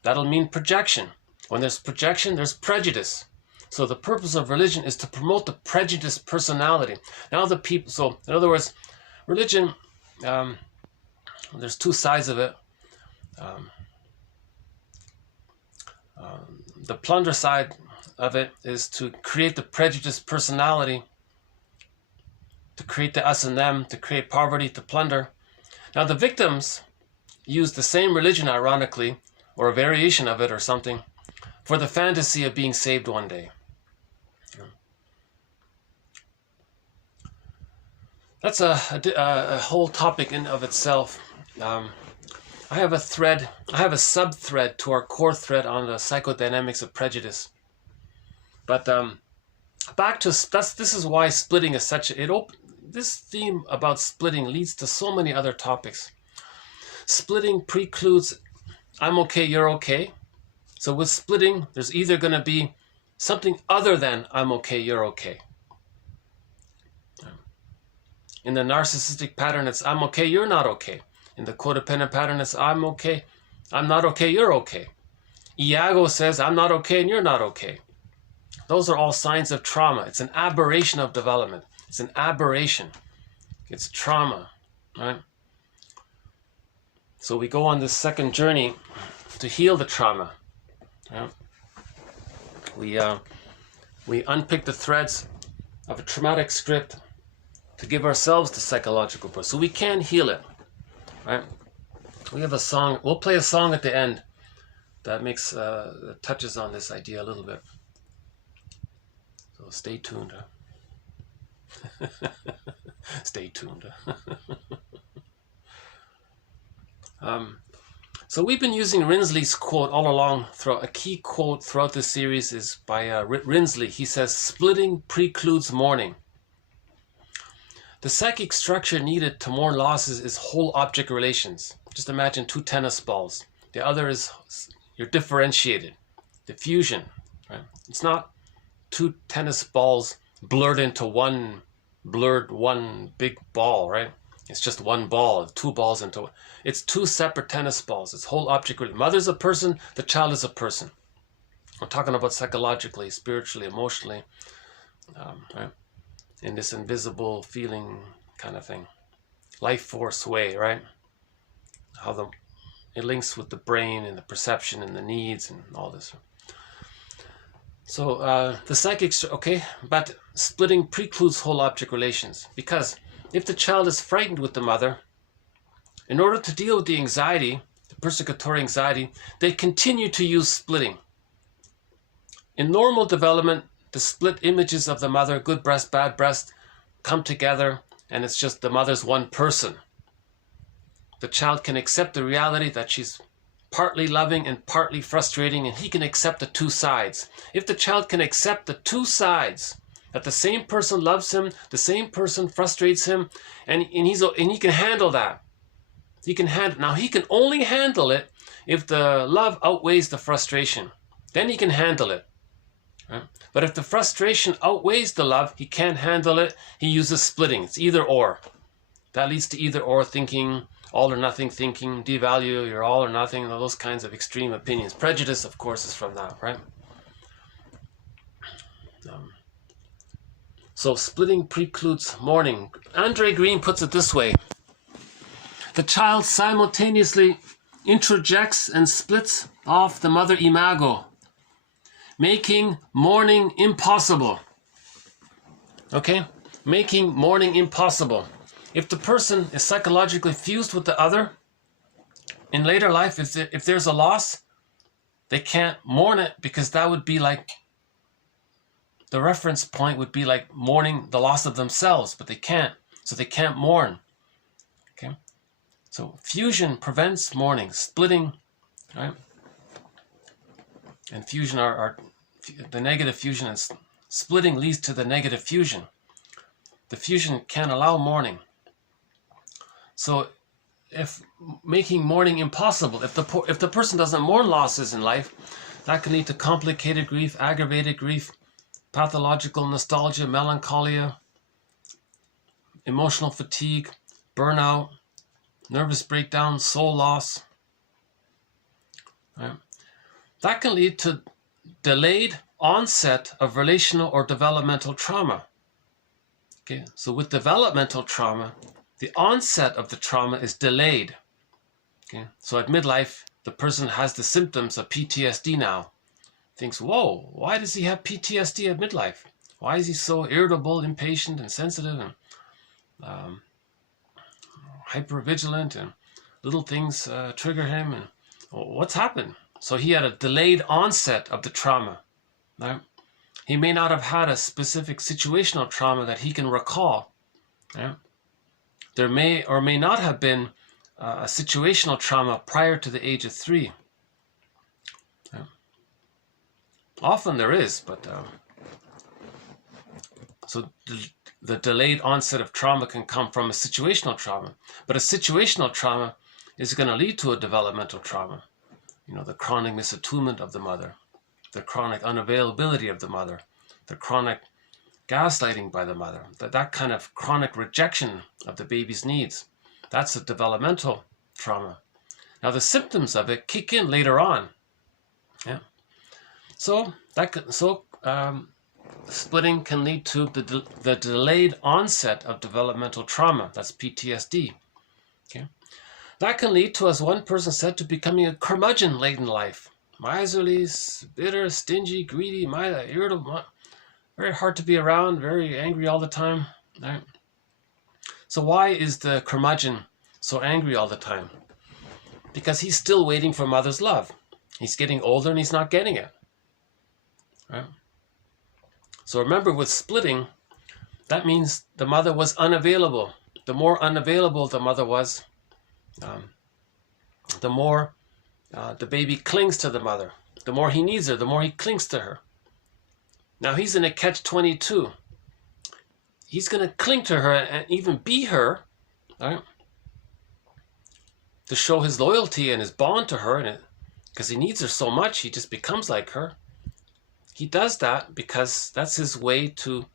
That'll mean projection. When there's projection, there's prejudice. So the purpose of religion is to promote the prejudiced personality. Now the people, so in other words, religion, there's two sides of it. The plunder side of it is to create the prejudiced personality, to create the us and them, to create poverty, to plunder. Now the victims use the same religion, ironically, or a variation of it or something, for the fantasy of being saved one day. That's a whole topic in of itself. I have a sub-thread to our core thread on the psychodynamics of prejudice. But back to, this is why splitting is such this theme about splitting leads to so many other topics. Splitting precludes I'm okay, you're okay. So with splitting, there's either going to be something other than I'm okay, you're okay. In the narcissistic pattern, it's I'm okay, you're not okay. In the codependent pattern, it's I'm okay, I'm not okay, you're okay. Iago says I'm not okay and you're not okay. Those are all signs of trauma. It's an aberration of development. It's an aberration. It's trauma, right? So we go on this second journey to heal the trauma. Yeah? We unpick the threads of a traumatic script to give ourselves the psychological birth. So we can heal it, right? We have a song. We'll play a song at the end that touches on this idea a little bit. So stay tuned. Stay tuned. So we've been using Rinsley's quote all along. A key quote throughout this series is by Rinsley. He says, splitting precludes mourning. The psychic structure needed to mourn losses is whole object relations. Just imagine two tennis balls. The other is you're differentiated. Diffusion. Right? It's not two tennis balls blurred into one big ball, right? It's just one ball, two balls into. It's two separate tennis balls. It's whole object. Mother's a person, the child is a person. We're talking about psychologically, spiritually, emotionally, right? In this invisible feeling kind of thing, life force way, right? How it links with the brain and the perception and the needs and all this. So the psychics, okay, but splitting precludes whole object relations, because if the child is frightened with the mother, in order to deal with the anxiety, the persecutory anxiety, they continue to use splitting. In normal development, the split images of the mother, good breast, bad breast, come together, and it's just the mother's one person. The child can accept the reality that she's partly loving and partly frustrating, and he can accept the two sides. If the child can accept the two sides, that the same person loves him, the same person frustrates him, and he can handle that. He can only handle it if the love outweighs the frustration. Then he can handle it. Right? But if the frustration outweighs the love, he can't handle it. He uses splitting. It's either or. That leads to either or thinking, all or nothing thinking, devalue, you're all or nothing, those kinds of extreme opinions. Prejudice, of course, is from that, right? So splitting precludes mourning. Andre Green puts it this way: the child simultaneously introjects and splits off the mother imago, making mourning impossible. Okay? Making mourning impossible. If the person is psychologically fused with the other, in later life, if there's a loss, they can't mourn it, because that would be like, the reference point would be like mourning the loss of themselves, but they can't. So they can't mourn. Okay? So fusion prevents mourning. Splitting, right? And fusion are the negative fusion, and splitting leads to the negative fusion. The fusion can't allow mourning. So if making mourning impossible, if the person doesn't mourn losses in life, that can lead to complicated grief, aggravated grief, pathological nostalgia, melancholia, emotional fatigue, burnout, nervous breakdown, soul loss. Right? That can lead to delayed onset of relational or developmental trauma. Okay, so with developmental trauma, the onset of the trauma is delayed. Okay, so at midlife, the person has the symptoms of PTSD now. Thinks, whoa, why does he have PTSD at midlife? Why is he so irritable, impatient, and sensitive, and hypervigilant, and little things trigger him? And what's happened? So he had a delayed onset of the trauma. Right? He may not have had a specific situational trauma that he can recall. Right? There may or may not have been a situational trauma prior to the age of 3. Yeah. Often there is, but so the delayed onset of trauma can come from a situational trauma. But a situational trauma is going to lead to a developmental trauma. You know, the chronic misattunement of the mother, the chronic unavailability of the mother, the chronic gaslighting by the mother, that kind of chronic rejection of the baby's needs. That's a developmental trauma. Now the symptoms of it kick in later on. Yeah. So splitting can lead to the delayed onset of developmental trauma. That's PTSD. Okay. That can lead to, as one person said, to becoming a curmudgeon late in life. Miserly, bitter, stingy, greedy, irritable, very hard to be around, very angry all the time. Right? So why is the curmudgeon so angry all the time? Because he's still waiting for mother's love. He's getting older and he's not getting it. Right? So remember, with splitting, that means the mother was unavailable. The more unavailable the mother was, the more the baby clings to the mother. The more he needs her, the more he clings to her. Now he's in a catch-22. He's going to cling to her and even be her, right? To show his loyalty and his bond to her, and because he needs her so much, he just becomes like her. He does that because that's his way to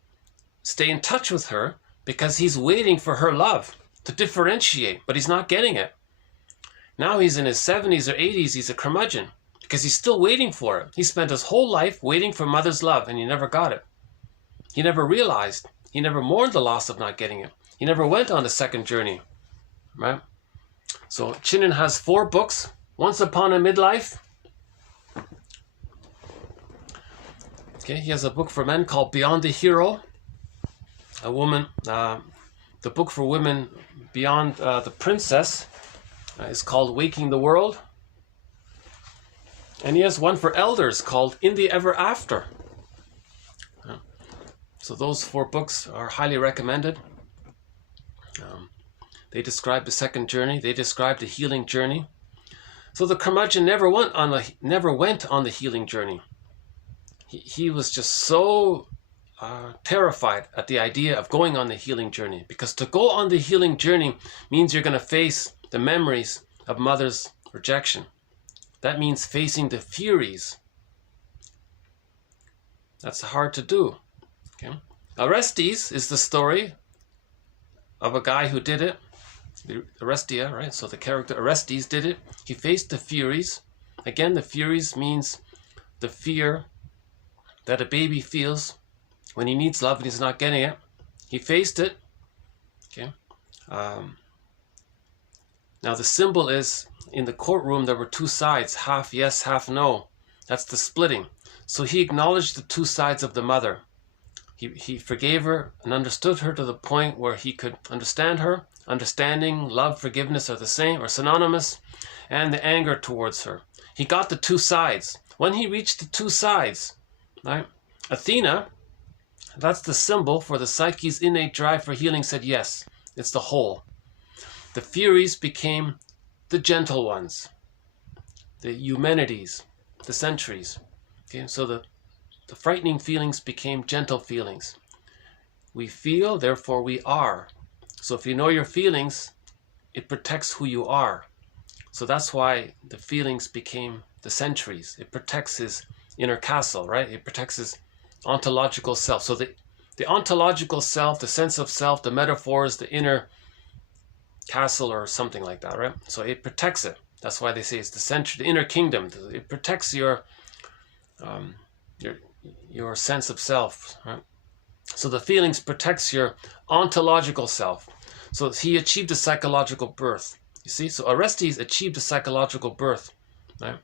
stay in touch with her, because he's waiting for her love to differentiate, but he's not getting it. Now he's in his 70s or 80s, he's a curmudgeon because he's still waiting for it. He spent his whole life waiting for mother's love and he never got it. He never realized, he never mourned the loss of not getting it. He never went on the second journey, right? So Chinen has 4 books. Once Upon a Midlife. Okay, he has a book for men called Beyond the Hero. A woman, the book for women Beyond the Princess is called Waking the World. And he has one for elders called In the Ever After. So those 4 books are highly recommended. They describe the second journey. They describe the healing journey. So the curmudgeon never went on the healing journey. He was just so terrified at the idea of going on the healing journey, because to go on the healing journey means you're going to face the memories of mother's rejection. That means facing the furies. That's hard to do. Okay. Orestes is the story of a guy who did it. Orestia, right? So the character Orestes did it. He faced the furies. Again, the furies means the fear that a baby feels when he needs love and he's not getting it. He faced it. Okay. Now the symbol is, in the courtroom there were 2 sides, half yes, half no. That's the splitting. So he acknowledged the 2 sides of the mother. He forgave her and understood her to the point where he could understand her. Understanding, love, forgiveness are the same or synonymous, and the anger towards her. He got the 2 sides. When he reached the 2 sides, right? Athena, that's the symbol for the psyche's innate drive for healing, said yes, it's the whole. The Furies became the gentle ones, the Eumenides, the Sentries. Okay, so the frightening feelings became gentle feelings. We feel, therefore we are. So if you know your feelings, it protects who you are. So that's why the feelings became the Sentries. It protects his inner castle, right? It protects his ontological self. So the ontological self, the sense of self, the metaphors, the inner castle or something like that, right? So it protects it. That's why they say it's the Sentry, the inner kingdom. It protects your sense of self, right? So the feelings protects your ontological self. So he achieved a psychological birth. You see, so Orestes achieved a psychological birth, right?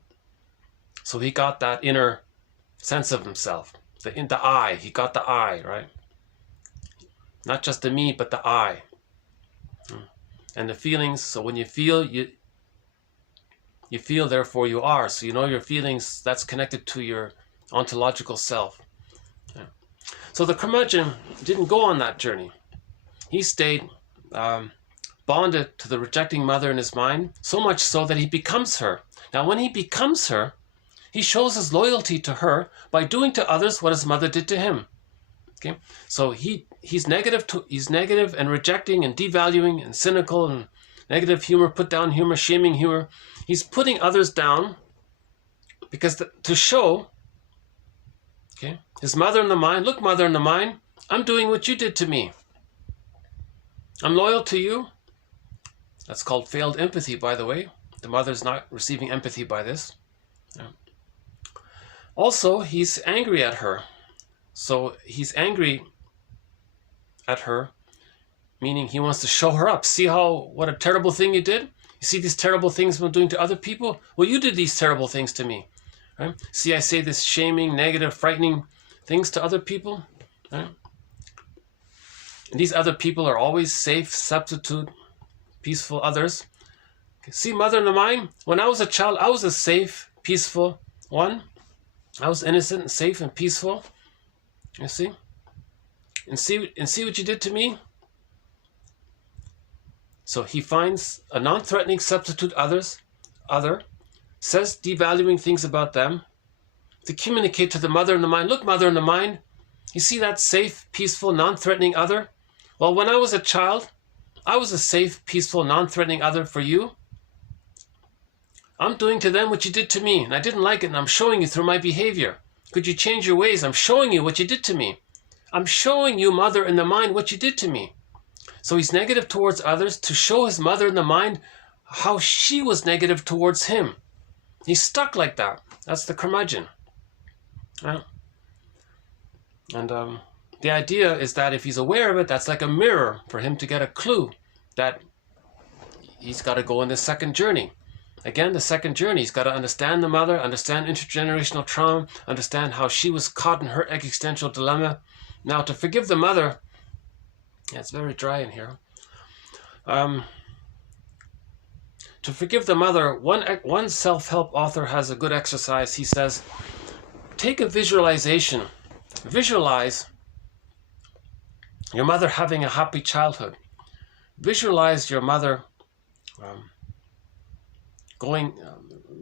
So he got that inner sense of himself, the I. He got the I, right? Not just the me, but the I. And the feelings. So when you feel, you feel, therefore you are. So you know your feelings. That's connected to your ontological self. So the curmudgeon didn't go on that journey. He stayed bonded to the rejecting mother in his mind, so much so that he becomes her. Now when he becomes her, he shows his loyalty to her by doing to others what his mother did to him. Okay, so he's negative and rejecting and devaluing and cynical and negative humor, put down humor, shaming humor. He's putting others down because to show, okay, his mother in the mind, look, mother in the mind, I'm doing what you did to me. I'm loyal to you. That's called failed empathy, by the way. The mother's not receiving empathy by this. Yeah. Also, he's angry at her. So he's angry at her, meaning he wants to show her up. See what a terrible thing you did? You see these terrible things I'm doing to other people? Well, you did these terrible things to me. Right? See, I say this shaming, negative, frightening things to other people. Right? And these other people are always safe, substitute, peaceful others. See, mother in the mind, when I was a child, I was a safe, peaceful one. I was innocent and safe and peaceful. You see? And see what you did to me? So he finds a non-threatening substitute other, says devaluing things about them, to communicate to the mother in the mind, look, mother in the mind, you see that safe, peaceful, non-threatening other? Well, when I was a child, I was a safe, peaceful, non-threatening other for you. I'm doing to them what you did to me, and I didn't like it, and I'm showing you through my behavior. Could you change your ways? I'm showing you what you did to me. I'm showing you, mother in the mind, what you did to me. So he's negative towards others to show his mother in the mind how she was negative towards him. He's stuck like that. That's the curmudgeon. Right? And the idea is that if he's aware of it, that's like a mirror for him to get a clue that he's got to go on this second journey. Again, the second journey, he's got to understand the mother, understand intergenerational trauma, understand how she was caught in her existential dilemma. Now, to forgive the mother, yeah, it's very dry in here. To forgive the mother, one self-help author has a good exercise. He says, take a visualization. Visualize your mother having a happy childhood. Visualize your mother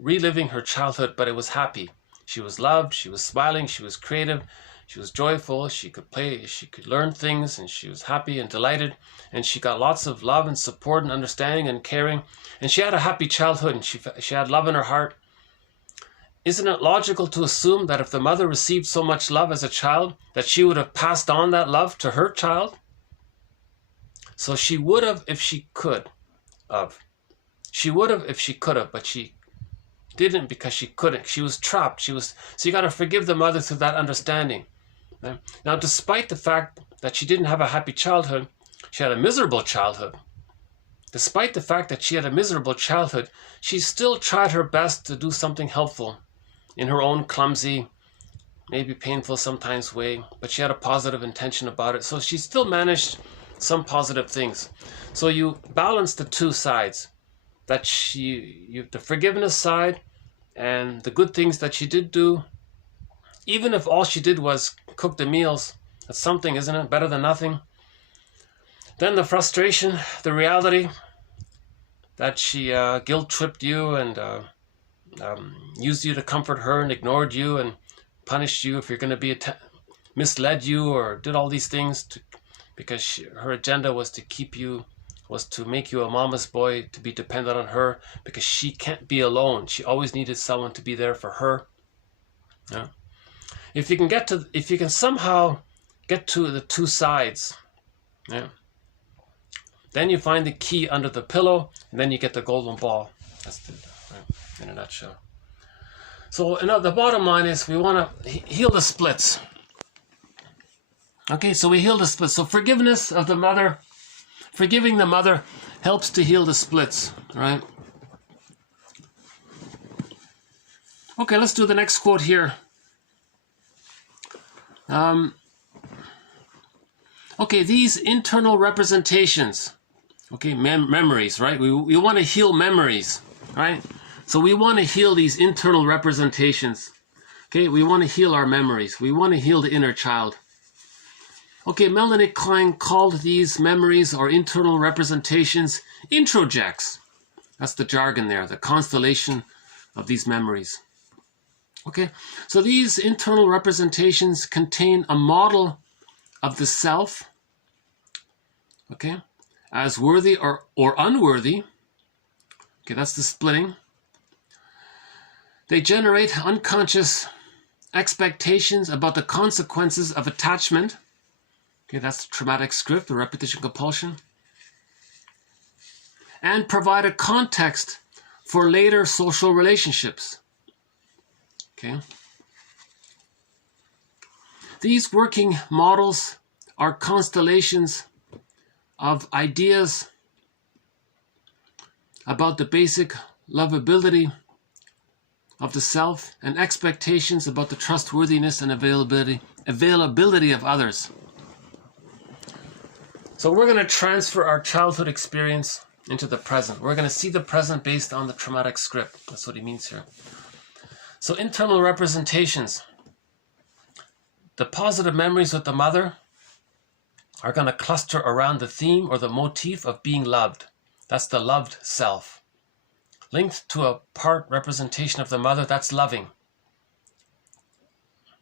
reliving her childhood, but it was happy. She was loved, she was smiling, she was creative, she was joyful, she could play, she could learn things, and she was happy and delighted, and she got lots of love and support and understanding and caring, and she had a happy childhood, and she had love in her heart. Isn't it logical to assume that if the mother received so much love as a child, that she would have passed on that love to her child? So she would have if she could have. She would have if she could have, but she didn't because she couldn't. She was trapped. So you got to forgive the mother through that understanding. Now, despite the fact that she didn't have a happy childhood, she had a miserable childhood. Despite the fact that she had a miserable childhood, she still tried her best to do something helpful in her own clumsy, maybe painful sometimes way, but she had a positive intention about it. So she still managed some positive things. So you balance the two sides. That the forgiveness side and the good things that she did do, even if all she did was cook the meals, that's something, isn't it? Better than nothing. Then the frustration, the reality that she guilt-tripped you and used you to comfort her and ignored you and punished you if you're going to be misled you or did all these things because her agenda was to keep you, was to make you a mama's boy, to be dependent on her because she can't be alone. She always needed someone to be there for her. Yeah. If you can somehow get to the two sides, yeah, then you find the key under the pillow, and then you get the golden ball. That's in a nutshell. So the bottom line is we want to heal the splits. Okay, so we heal the splits. So forgiveness of the mother, forgiving the mother helps to heal the splits, right? Okay, let's do the next quote here. Okay, these internal representations, okay, memories, right? We want to heal memories, right? So we want to heal these internal representations. Okay, we want to heal our memories. We want to heal the inner child. Okay, Melanie Klein called these memories or internal representations introjects. That's the jargon there, the constellation of these memories. Okay, so these internal representations contain a model of the self, okay, as worthy or unworthy. Okay, that's the splitting. They generate unconscious expectations about the consequences of attachment. Okay, that's the traumatic script, the repetition compulsion. And provide a context for later social relationships. Okay. These working models are constellations of ideas about the basic lovability of the self and expectations about the trustworthiness and availability of others. So we're going to transfer our childhood experience into the present. We're going to see the present based on the traumatic script. That's what he means here. So internal representations. The positive memories with the mother are going to cluster around the theme or the motif of being loved. That's the loved self. Linked to a part representation of the mother, that's loving.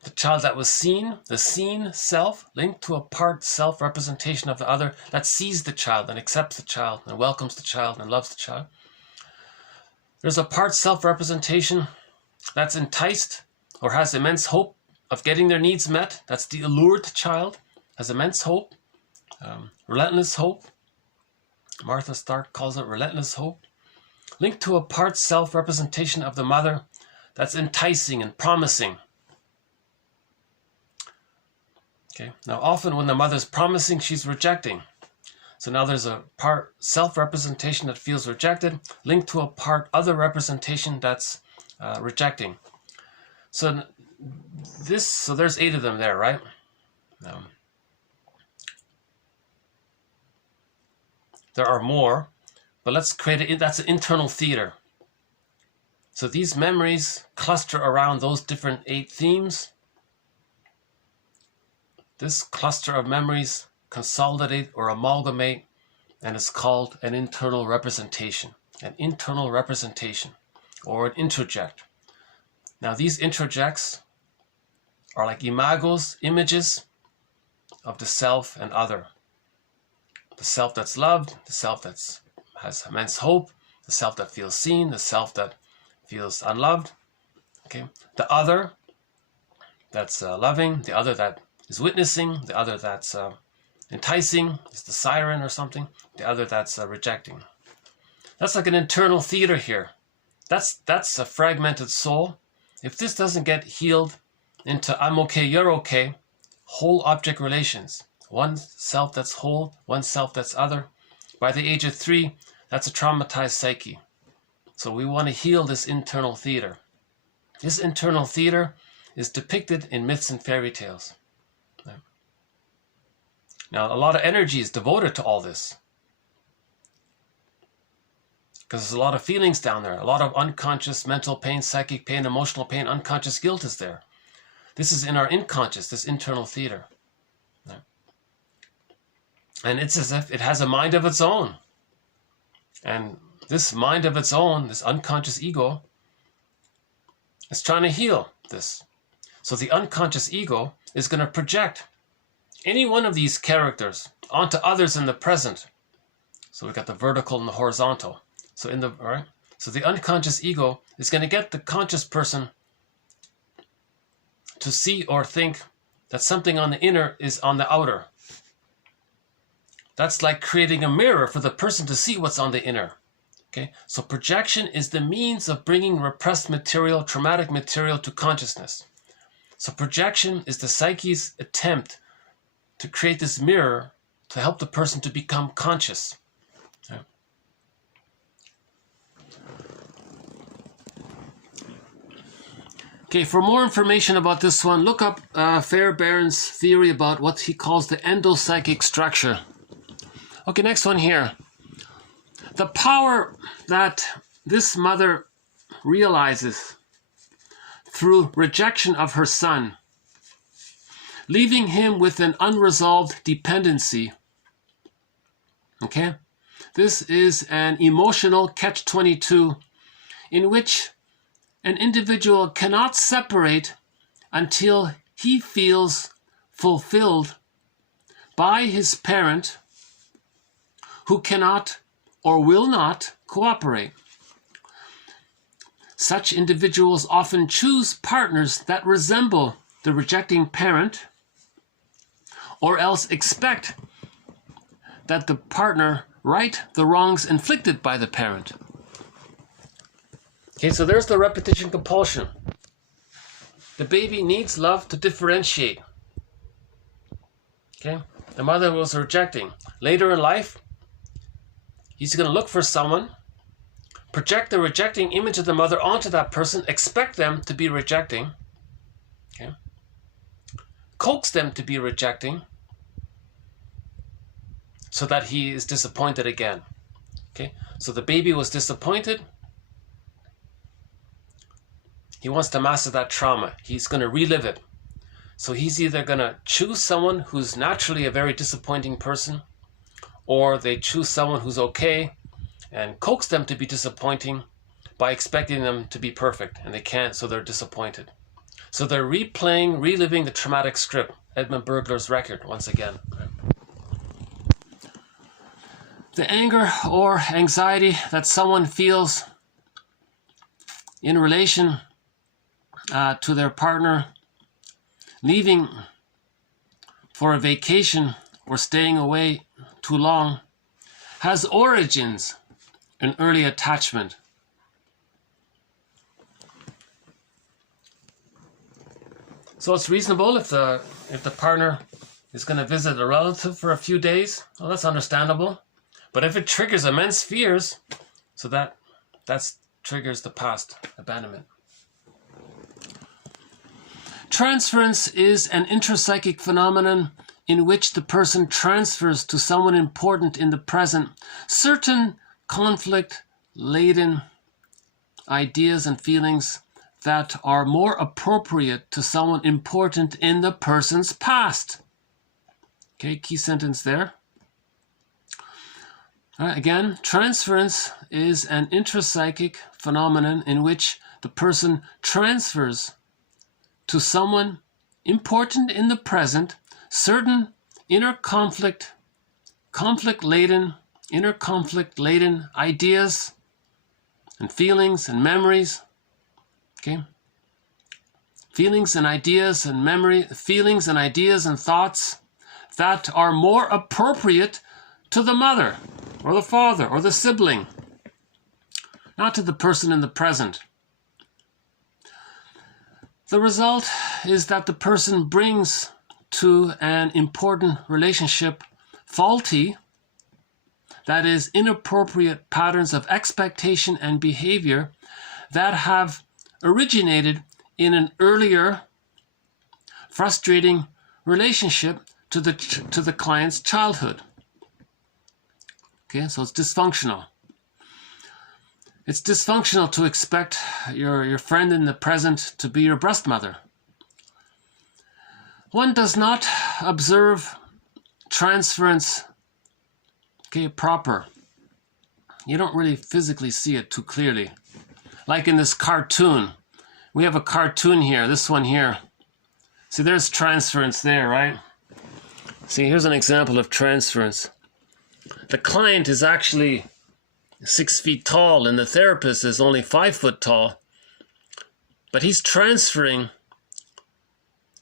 The child that was seen, the seen self, linked to a part self-representation of the other that sees the child and accepts the child and welcomes the child and loves the child. There's a part self-representation that's enticed or has immense hope of getting their needs met. That's the allured child, has immense hope, relentless hope. Martha Stark calls it relentless hope. Linked to a part self-representation of the mother that's enticing and promising. Okay. Now often when the mother's promising, she's rejecting. So now there's a part self-representation that feels rejected, linked to a part other representation that's rejecting. So there's 8 of them there, right? There are more, but let's create that's an internal theater. So these memories cluster around those different 8 themes. This cluster of memories consolidate or amalgamate, and it's called an internal representation. An internal representation, or an introject. Now these introjects are like imagos, images of the self and other. The self that's loved, the self that has immense hope, the self that feels seen, the self that feels unloved. Okay, the other that's loving, the other that is witnessing, the other that's enticing, is the siren or something, the other that's rejecting. That's like an internal theater here. That's a fragmented soul. If this doesn't get healed into I'm okay, you're okay, whole object relations, one self that's whole, one self that's other, by the age of 3, that's a traumatized psyche. So we want to heal this internal theater. This internal theater is depicted in myths and fairy tales. Now, a lot of energy is devoted to all this, because there's a lot of feelings down there, a lot of unconscious mental pain, psychic pain, emotional pain, unconscious guilt is there. This is in our unconscious, this internal theater. And it's as if it has a mind of its own. And this mind of its own, this unconscious ego, is trying to heal this. So the unconscious ego is going to project any one of these characters onto others in the present. So we've got the vertical and the horizontal. So so the unconscious ego is going to get the conscious person to see or think that something on the inner is on the outer. That's like creating a mirror for the person to see what's on the inner. Okay, so projection is the means of bringing repressed material, traumatic material to consciousness. So projection is the psyche's attempt to create this mirror to help the person to become conscious. Okay, for more information about this one, look up Fairbairn's theory about what he calls the endopsychic structure. Okay, next one here. The power that this mother realizes through rejection of her son, leaving him with an unresolved dependency. Okay? This is an emotional catch-22 in which an individual cannot separate until he feels fulfilled by his parent who cannot or will not cooperate. Such individuals often choose partners that resemble the rejecting parent, or else expect that the partner right the wrongs inflicted by the parent. Okay, so there's the repetition compulsion. The baby needs love to differentiate. Okay, the mother was rejecting. Later in life, he's going to look for someone, project the rejecting image of the mother onto that person, expect them to be rejecting, okay? Coax them to be rejecting, so that he is disappointed again. Okay, so the baby was disappointed. He wants to master that trauma. He's going to relive it. So he's either going to choose someone who's naturally a very disappointing person, or they choose someone who's okay and coax them to be disappointing by expecting them to be perfect, and they can't, so they're disappointed. So they're reliving the traumatic script, Edmund Burglar's record, once again. The anger or anxiety that someone feels in relation to their partner leaving for a vacation or staying away too long has origins in early attachment. So it's reasonable if the partner is going to visit a relative for a few days. Well, that's understandable. But if it triggers immense fears, so that triggers the past abandonment. Transference is an intrapsychic phenomenon in which the person transfers to someone important in the present certain conflict-laden ideas and feelings that are more appropriate to someone important in the person's past. Okay, key sentence there. Again, transference is an intrapsychic phenomenon in which the person transfers to someone important in the present certain inner conflict-laden ideas and feelings and memories. Okay? Feelings and ideas and thoughts that are more appropriate to the mother or the father or the sibling, not to the person in the present. The result is that the person brings to an important relationship faulty, that is, inappropriate patterns of expectation and behavior that have originated in an earlier frustrating relationship to the client's childhood. Okay, so it's dysfunctional. It's dysfunctional to expect your friend in the present to be your breast mother. One does not observe transference, okay, proper. You don't really physically see it too clearly. Like in this cartoon. We have a cartoon here, this one here. See, there's transference there, right? See, here's an example of transference. The client is actually 6 feet tall and the therapist is only 5 foot tall. But he's transferring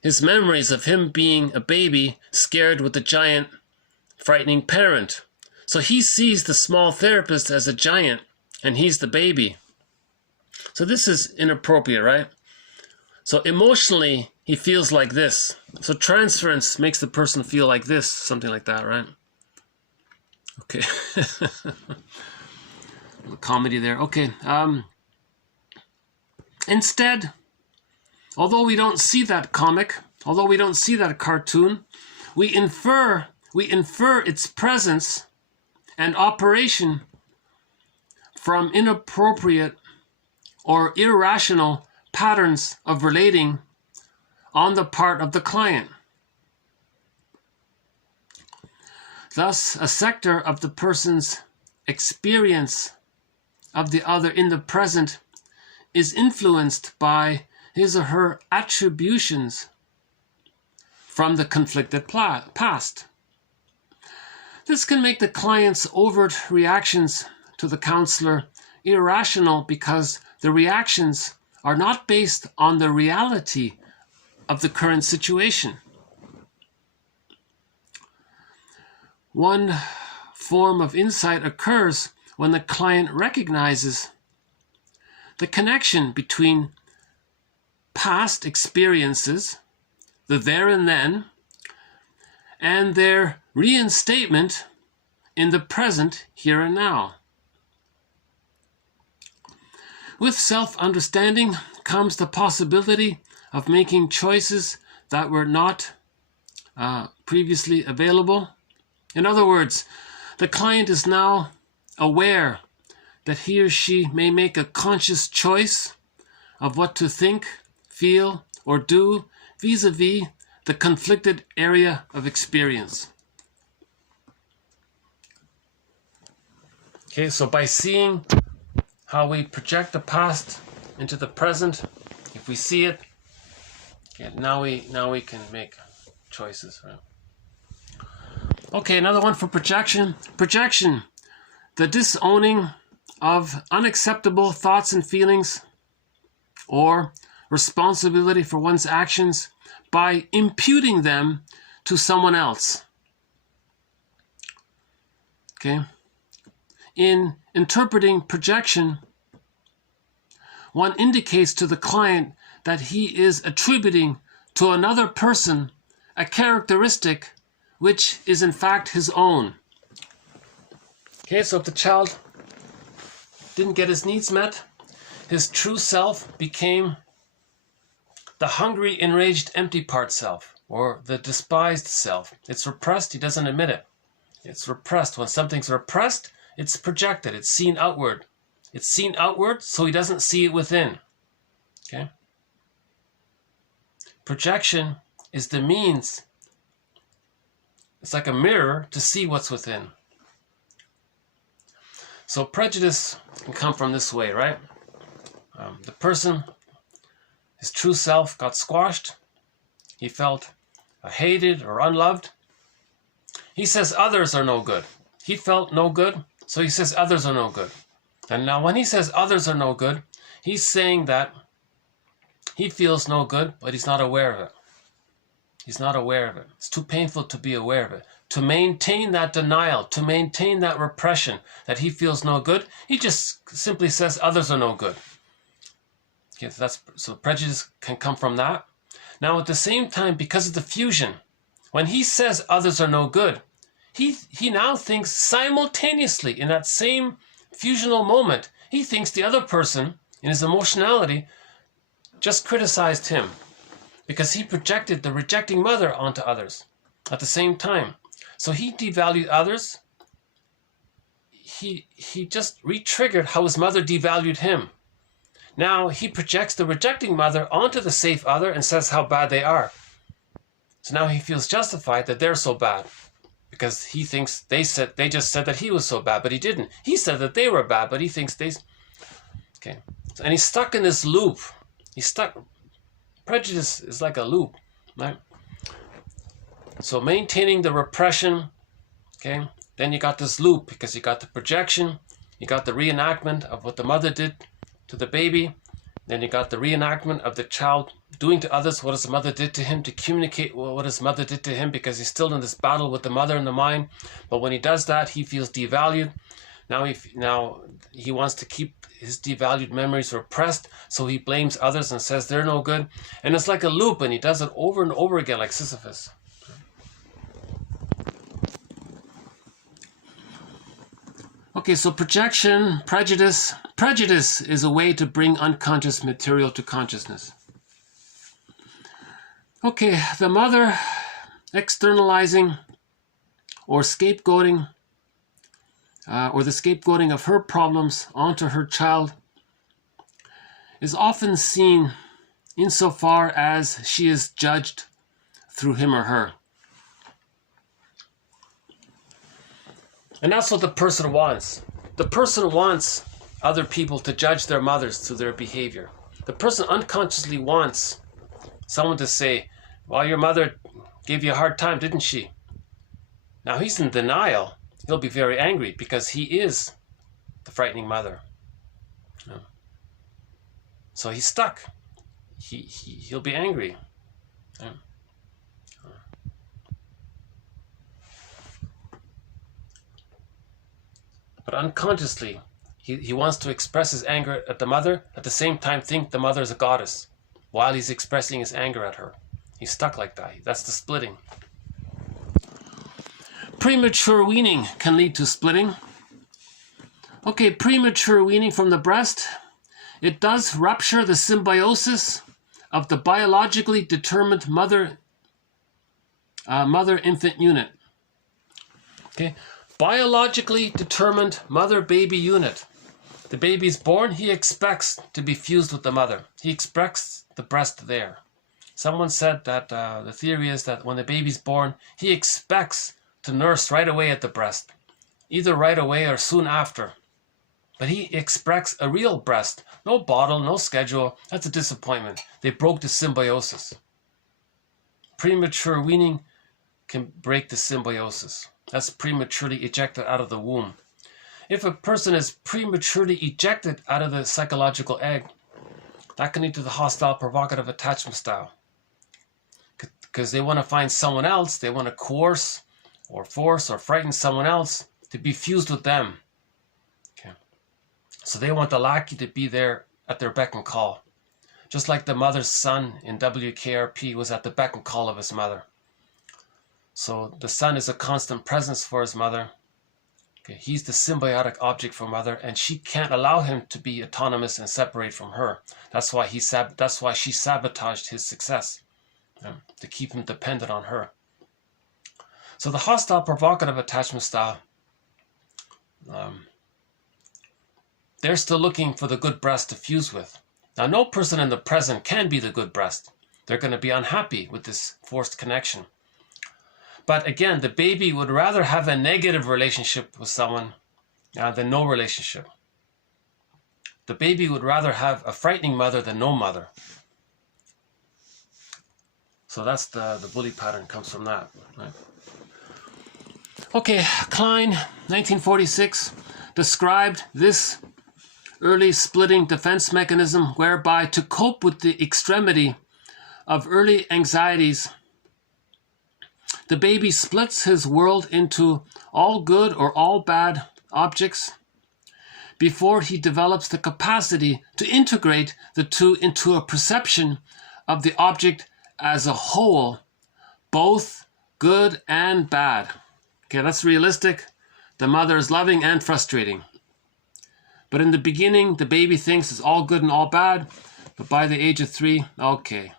his memories of him being a baby scared with a giant, frightening parent. So he sees the small therapist as a giant and he's the baby. So this is inappropriate, right? So emotionally, he feels like this. So transference makes the person feel like this, something like that, right? Okay. Comedy there. Okay. Instead, although we don't see that comic, although we don't see that cartoon, we infer its presence and operation from inappropriate or irrational patterns of relating on the part of the client. Thus, a sector of the person's experience of the other in the present is influenced by his or her attributions from the conflicted past. This can make the client's overt reactions to the counselor irrational because the reactions are not based on the reality of the current situation. One form of insight occurs when the client recognizes the connection between past experiences, the there and then, and their reinstatement in the present here and now. With self-understanding comes the possibility of making choices that were not previously available. In other words, the client is now aware that he or she may make a conscious choice of what to think, feel, or do vis-a-vis the conflicted area of experience. Okay, so by seeing how we project the past into the present, if we see it, okay, now we can make choices, right? Okay, another one for projection. Projection, the disowning of unacceptable thoughts and feelings or responsibility for one's actions by imputing them to someone else. Okay? In interpreting projection, one indicates to the client that he is attributing to another person a characteristic which is in fact his own. Okay, so if the child didn't get his needs met, his true self became the hungry, enraged, empty part self, or the despised self. It's repressed, he doesn't admit it. It's repressed. When something's repressed, it's projected, it's seen outward. It's seen outward, so he doesn't see it within. Okay? Projection is the means. It's like a mirror to see what's within. So prejudice can come from this way, right? The person, his true self got squashed. He felt hated or unloved. He says others are no good. He felt no good, so he says others are no good. And now when he says others are no good, he's saying that he feels no good, but he's not aware of it. He's not aware of it. It's too painful to be aware of it. To maintain that denial, to maintain that repression that he feels no good, he just simply says others are no good. Okay, so prejudice can come from that. Now at the same time, because of the fusion, when he says others are no good, he now thinks simultaneously in that same fusional moment, he thinks the other person in his emotionality just criticized him because he projected the rejecting mother onto others at the same time. So he devalued others. He just re-triggered how his mother devalued him. Now he projects the rejecting mother onto the safe other and says how bad they are. So now he feels justified that they're so bad because he thinks they just said that he was so bad, but he didn't. He said that they were bad, but he thinks okay. And he's stuck in this loop. He's stuck. Prejudice is like a loop, right? So maintaining the repression, okay, then you got this loop because you got the projection, you got the reenactment of what the mother did to the baby, then you got the reenactment of the child doing to others what his mother did to him to communicate what his mother did to him because he's still in this battle with the mother in the mind. But when he does that, he feels devalued. Now he wants to keep his devalued memories repressed, so he blames others and says they're no good. And it's like a loop, and he does it over and over again like Sisyphus. Okay, so projection, prejudice. Prejudice is a way to bring unconscious material to consciousness. Okay, the mother externalizing or scapegoating or the scapegoating of her problems onto her child is often seen insofar as she is judged through him or her. And that's what the person wants. The person wants other people to judge their mothers through their behavior. The person unconsciously wants someone to say, well, your mother gave you a hard time, didn't she? Now he's in denial. He'll be very angry because he is the frightening mother. So he's stuck. He'll be angry. But unconsciously, he wants to express his anger at the mother, at the same time think the mother is a goddess, while he's expressing his anger at her. He's stuck like that. That's the splitting. Premature weaning can lead to splitting. Okay, premature weaning from the breast. It does rupture the symbiosis of the biologically determined mother-infant unit. Okay, biologically determined mother-baby unit. The baby's born, he expects to be fused with the mother. He expects the breast there. Someone said that the theory is that when the baby's born, he expects to nurse right away at the breast, either right away or soon after. But he expects a real breast. No bottle, no schedule. That's a disappointment. They broke the symbiosis. Premature weaning can break the symbiosis. That's prematurely ejected out of the womb. If a person is prematurely ejected out of the psychological egg, That can lead to the hostile provocative attachment style. Because they want to find someone else, they want to coerce or force or frighten someone else to be fused with them. Okay. So they want the lackey to be there at their beck and call. Just like the mother's son in WKRP was at the beck and call of his mother. So the son is a constant presence for his mother. Okay. He's the symbiotic object for mother, and she can't allow him to be autonomous and separate from her. That's why she sabotaged his success, to keep him dependent on her. So the hostile provocative attachment style, they're still looking for the good breast to fuse with. Now, no person in the present can be the good breast. They're going to be unhappy with this forced connection. But again, the baby would rather have a negative relationship with someone than no relationship. The baby would rather have a frightening mother than no mother. So that's the bully pattern comes from that. Right? Okay, Klein, 1946, described this early splitting defense mechanism whereby to cope with the extremity of early anxieties, the baby splits his world into all good or all bad objects before he develops the capacity to integrate the two into a perception of the object as a whole, both good and bad. Okay, that's realistic. The mother is loving and frustrating. But in the beginning, the baby thinks it's all good and all bad. But by the age of 3, okay.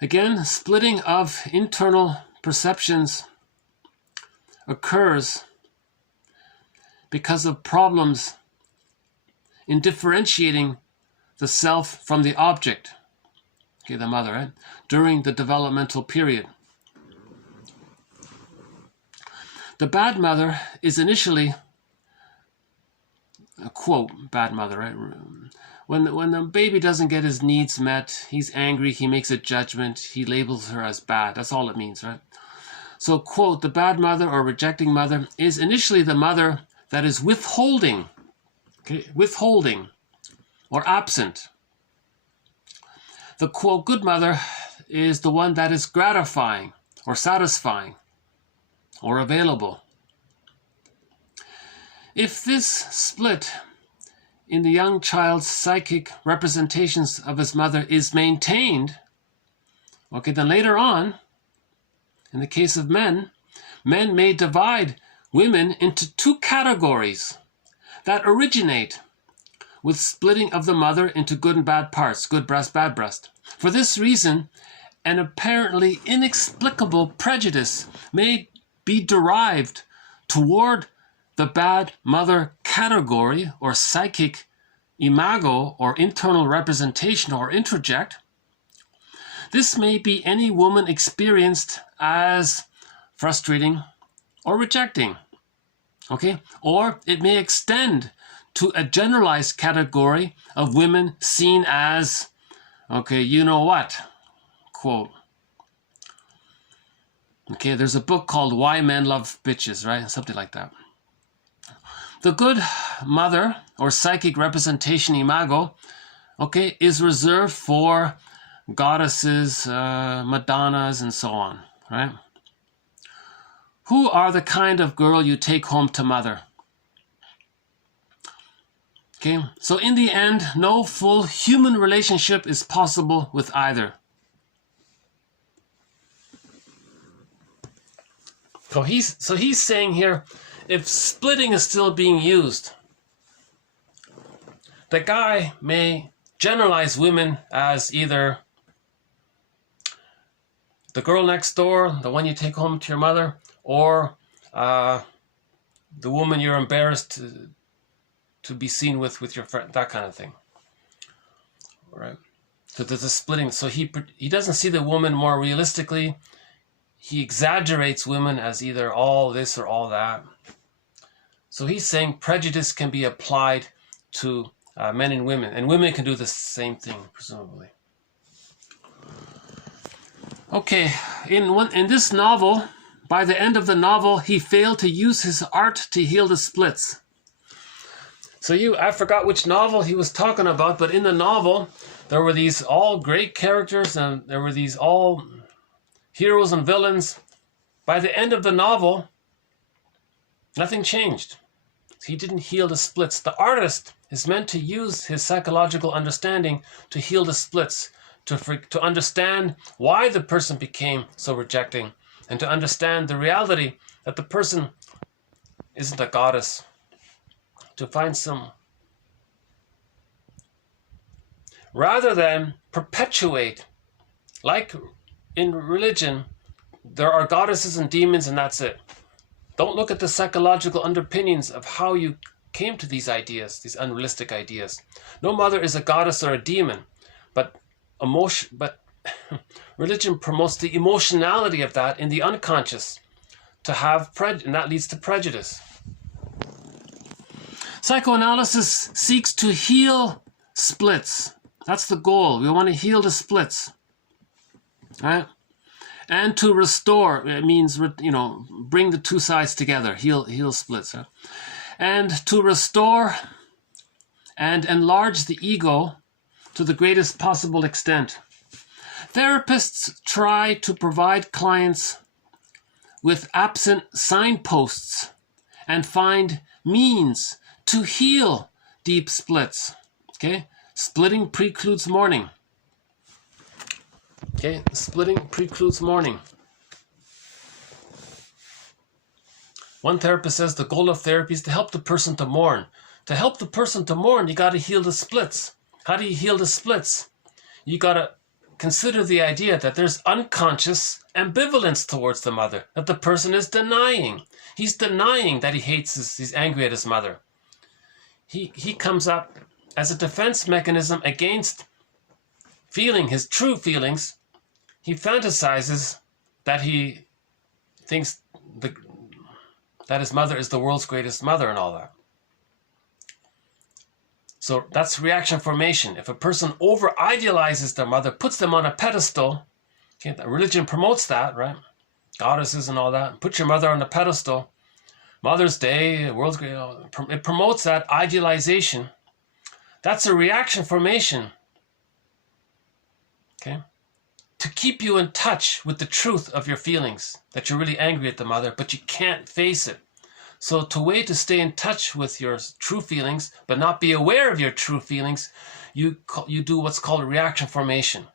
Again, splitting of internal perceptions occurs because of problems in differentiating the self from the object. Okay, the mother, right? During the developmental period. The bad mother is initially, a quote, bad mother, right? When the baby doesn't get his needs met, he's angry, he makes a judgment, he labels her as bad. That's all it means, right? So, quote, the bad mother or rejecting mother is initially the mother that is withholding, okay, withholding or absent. The, quote, good mother is the one that is gratifying or satisfying or available. If this split in the young child's psychic representations of his mother is maintained, okay, then later on, in the case of men may divide women into 2 categories that originate with splitting of the mother into good and bad parts, good breast, bad breast. For this reason, an apparently inexplicable prejudice may be derived toward the bad mother category or psychic imago or internal representation or introject. This may be any woman experienced as frustrating or rejecting, okay? Or it may extend to a generalized category of women seen as, okay, you know what, quote. Okay, there's a book called Why Men Love Bitches, right? Something like that. The good mother or psychic representation imago, okay, is reserved for goddesses, Madonnas, and so on, right? Who are the kind of girl you take home to mother? Okay, so in the end, no full human relationship is possible with either. So he's saying here, if splitting is still being used, the guy may generalize women as either the girl next door, the one you take home to your mother, or the woman you're embarrassed to be seen with your friend, that kind of thing. All right. So there's a splitting. So he doesn't see the woman more realistically. He exaggerates women as either all this or all that. So he's saying prejudice can be applied to men and women can do the same thing, presumably. Okay, in this novel, by the end of the novel, he failed to use his art to heal the splits. So I forgot which novel he was talking about, but in the novel, there were these all great characters and there were these all heroes and villains. By the end of the novel, nothing changed. He didn't heal the splits. The artist is meant to use his psychological understanding to heal the splits, to understand why the person became so rejecting, and to understand the reality that the person isn't a goddess. To find some, rather than perpetuate, like in religion, there are goddesses and demons and that's it. Don't look at the psychological underpinnings of how you came to these ideas, these unrealistic ideas. No mother is a goddess or a demon, but religion promotes the emotionality of that in the unconscious, and that leads to prejudice. Psychoanalysis seeks to heal splits. That's the goal. We want to heal the splits, right? And to restore, it means, bring the two sides together, heal splits. Right? And to restore and enlarge the ego to the greatest possible extent. Therapists try to provide clients with absent signposts and find means to heal deep splits. Okay? Splitting precludes mourning. Okay? Splitting precludes mourning. One therapist says the goal of therapy is to help the person to mourn. To help the person to mourn, you got to heal the splits. How do you heal the splits? You got to consider the idea that there's unconscious ambivalence towards the mother, that the person is denying. He's denying that he hates he's angry at his mother. He comes up as a defense mechanism against feeling his true feelings. He fantasizes that he thinks that his mother is the world's greatest mother and all that. So that's reaction formation. If a person over-idealizes their mother, puts them on a pedestal, okay, religion promotes that, right? Goddesses and all that. Put your mother on a pedestal. Mother's Day, world's great, it promotes that idealization. That's a reaction formation, okay? To keep you in touch with the truth of your feelings, that you're really angry at the mother, but you can't face it. So to way to stay in touch with your true feelings, but not be aware of your true feelings, you do what's called a reaction formation.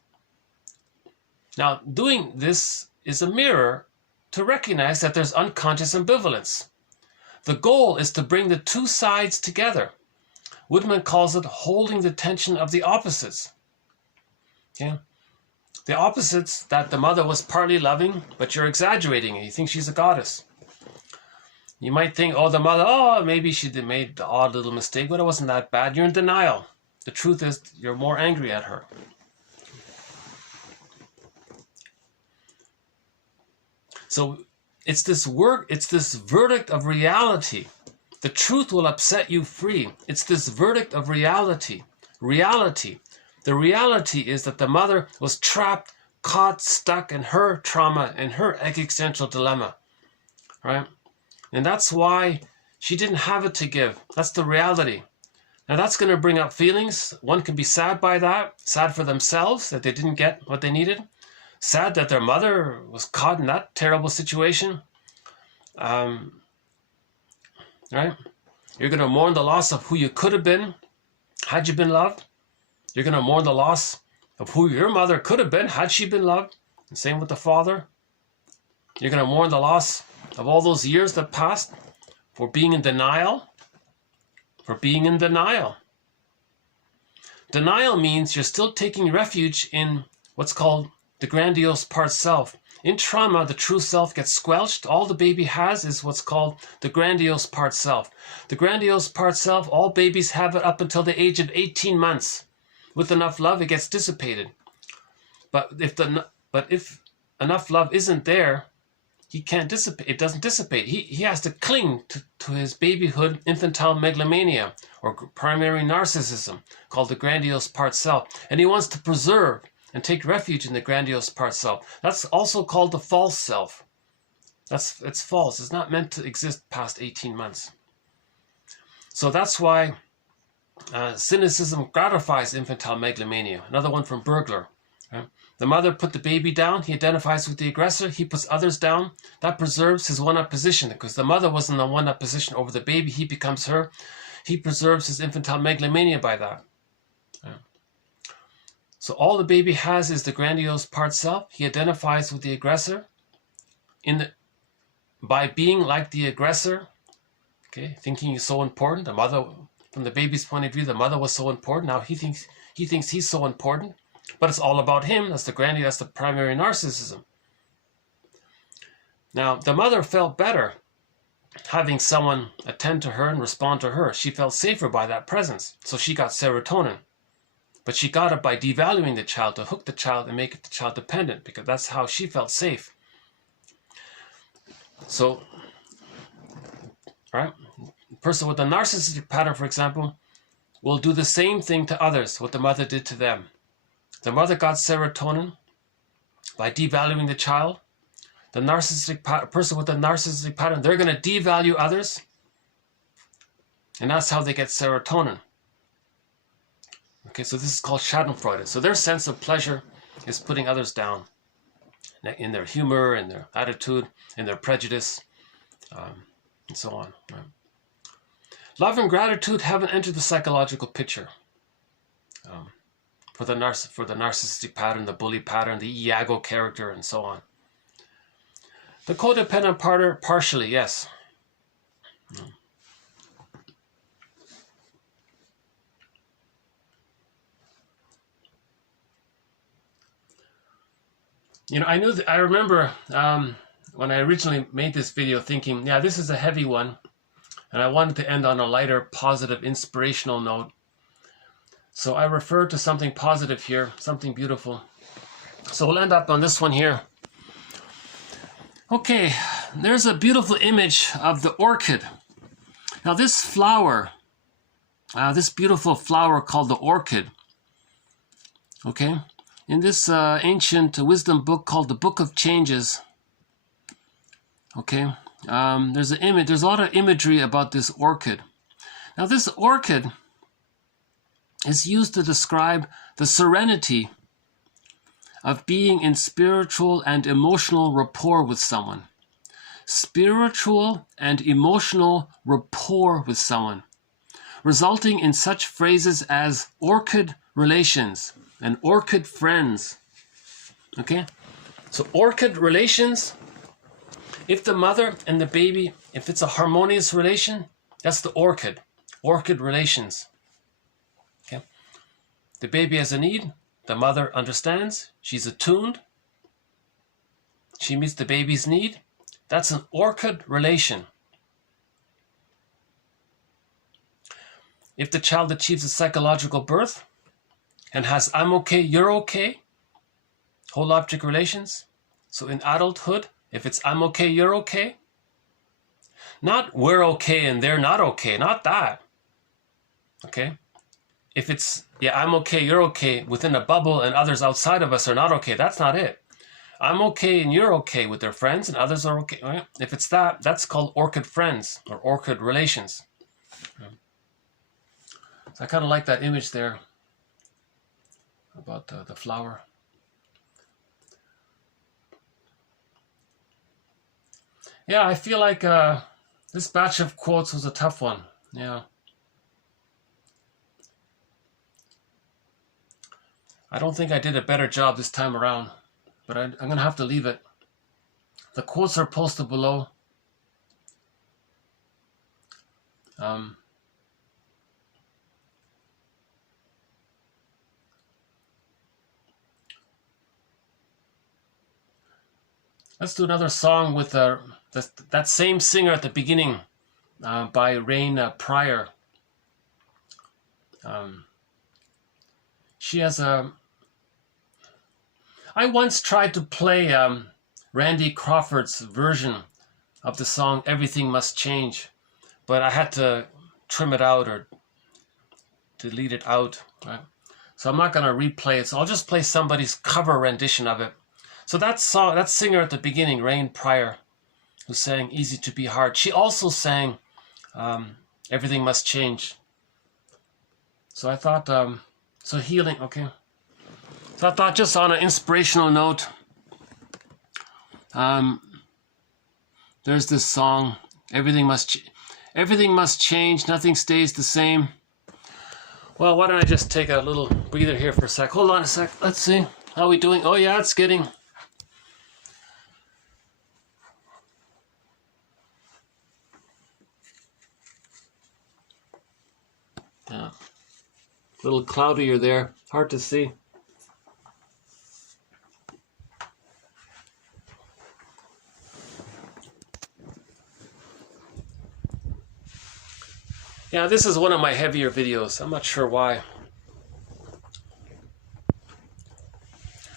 Now, doing this is a mirror to recognize that there's unconscious ambivalence. The goal is to bring the two sides together. Woodman calls it holding the tension of the opposites. Okay? The opposites, that the mother was partly loving, but you're exaggerating it. You think she's a goddess. You might think, the mother, maybe she made the odd little mistake, but it wasn't that bad. You're in denial. The truth is, you're more angry at her. So it's this verdict of reality. The truth will upset you free. It's this verdict of reality. Reality. The reality is that the mother was trapped, caught, stuck in her trauma, in her existential dilemma. Right? And that's why she didn't have it to give. That's the reality. Now that's going to bring up feelings. One can be sad by that, sad for themselves that they didn't get what they needed, sad that their mother was caught in that terrible situation. Right? You're going to mourn the loss of who you could have been had you been loved. You're going to mourn the loss of who your mother could have been had she been loved. And same with the father. You're going to mourn the loss of all those years that passed for being in denial. For being in denial. Denial means you're still taking refuge in what's called the grandiose part self. In trauma, the true self gets squelched. All the baby has is what's called the grandiose part self. The grandiose part self, all babies have it up until the age of 18 months. With enough love, it gets dissipated. But if enough love isn't there, he can't dissipate. It doesn't dissipate. He has to cling to his babyhood infantile megalomania or primary narcissism called the grandiose part self. And he wants to preserve and take refuge in the grandiose part self. That's also called the false self. It's false. It's not meant to exist past 18 months. So that's why cynicism gratifies infantile megalomania. Another one from Burglar. Right? The mother put the baby down. He identifies with the aggressor. He puts others down. That preserves his one-up position because the mother was in the one-up position over the baby. He becomes her. He preserves his infantile megalomania by that. Right? So all the baby has is the grandiose part self. He identifies with the aggressor by being like the aggressor. Okay, thinking he's so important. The mother, from the baby's point of view, the mother was so important. Now he thinks he's so important, but it's all about him. That's the primary narcissism. Now the mother felt better having someone attend to her and respond to her. She felt safer by that presence, so she got serotonin. But she got it by devaluing the child, to hook the child and make the child dependent, because that's how she felt safe. So, right? A person with a narcissistic pattern, for example, will do the same thing to others, what the mother did to them. The mother got serotonin by devaluing the child. The person with a narcissistic pattern, they're going to devalue others, and that's how they get serotonin. Okay, so this is called Schadenfreude. So their sense of pleasure is putting others down in their humor, in their attitude, in their prejudice, and so on. Right? Love and gratitude haven't entered the psychological picture. For the narcissistic pattern, the bully pattern, the Iago character, and so on. The codependent partner, partially, yes. You know, I remember when I originally made this video thinking, yeah, this is a heavy one, and I wanted to end on a lighter, positive, inspirational note. So I referred to something positive here, something beautiful. So we'll end up on this one here. Okay, there's a beautiful image of the orchid. Now this flower, this beautiful flower called the orchid, okay, in this ancient wisdom book called the Book of Changes, okay, there's an image, there's a lot of imagery about this orchid. Now this orchid is used to describe the serenity of being in spiritual and emotional rapport with someone. Spiritual and emotional rapport with someone, resulting in such phrases as orchid relations and orchid friends. Okay? So orchid relations, if the mother and the baby, if it's a harmonious relation, that's the orchid. Orchid relations. Okay? The baby has a need. The mother understands. She's attuned. She meets the baby's need. That's an orchid relation. If the child achieves a psychological birth and has I'm okay, you're okay, whole object relations. So in adulthood, if it's I'm okay, you're okay, not we're okay and they're not okay, not that. Okay? If it's, yeah, I'm okay, you're okay within a bubble and others outside of us are not okay, that's not it. I'm okay and you're okay with their friends and others are okay. Right? If it's that, that's called orchid friends or orchid relations. So I kind of like that image there about the flower. Yeah, I feel like this batch of quotes was a tough one. Yeah. I don't think I did a better job this time around, but I'm going to have to leave it. The quotes are posted below. Let's do another song with that same singer at the beginning by Rain Pryor. She has a... I once tried to play Randy Crawford's version of the song Everything Must Change, but I had to trim it out or delete it out. Right? So I'm not going to replay it, so I'll just play somebody's cover rendition of it. So that song, that singer at the beginning, Rain Pryor, who sang Easy to Be Hard, she also sang Everything Must Change. So I thought, so healing, okay. So I thought just on an inspirational note, there's this song, everything must change, nothing stays the same. Well, why don't I just take a little breather here for a sec. Hold on a sec, let's see. How are we doing? Oh yeah, it's getting... Yeah. A little cloudier there, hard to see. Yeah, this is one of my heavier videos. I'm not sure why.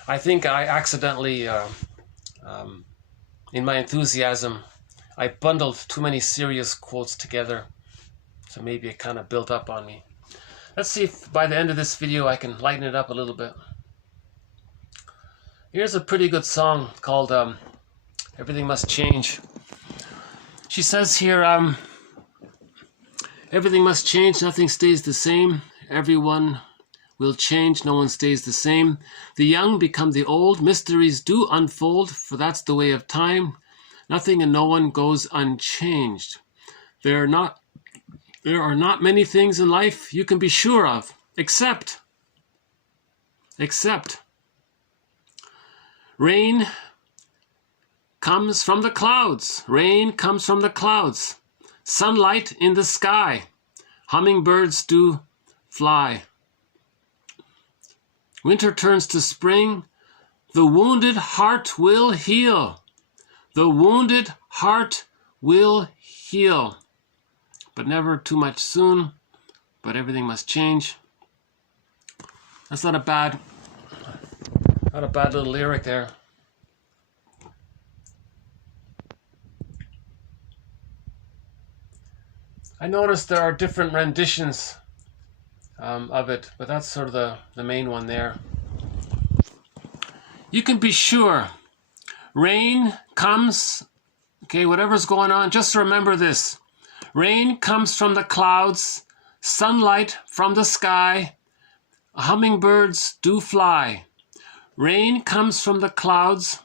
I think I accidentally, in my enthusiasm, I bundled too many serious quotes together. So maybe it kind of built up on me. Let's see if by the end of this video I can lighten it up a little bit. Here's a pretty good song called Everything Must Change. She says here, everything must change, nothing stays the same. Everyone will change, no one stays the same. The young become the old, mysteries do unfold, for that's the way of time. Nothing and no one goes unchanged. There are not many things in life you can be sure of, except rain comes from the clouds. Rain comes from the clouds. Sunlight in the sky. Hummingbirds do fly. Winter turns to spring. The wounded heart will heal. The wounded heart will heal. But never too much soon. But everything must change. That's not a bad little lyric there. I noticed there are different renditions of it, but that's sort of the main one there. You can be sure rain comes, okay, whatever's going on, just remember this. Rain comes from the clouds, sunlight from the sky, hummingbirds do fly. Rain comes from the clouds,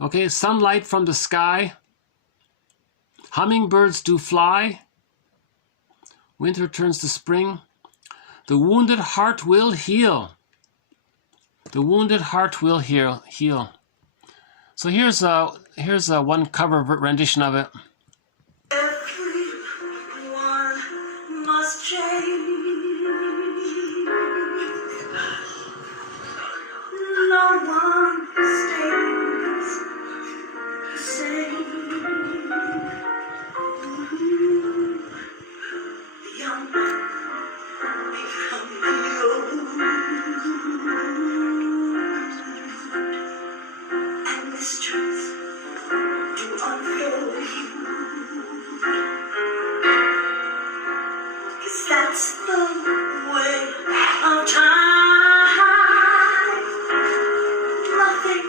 okay, sunlight from the sky, hummingbirds do fly. Winter turns to spring. The wounded heart will heal. The wounded heart will heal. So here's a one cover rendition of it. Everyone must change. No one stays the same. The young become the old, and mysteries do unfold. 'Cause that's the way of time. Nothing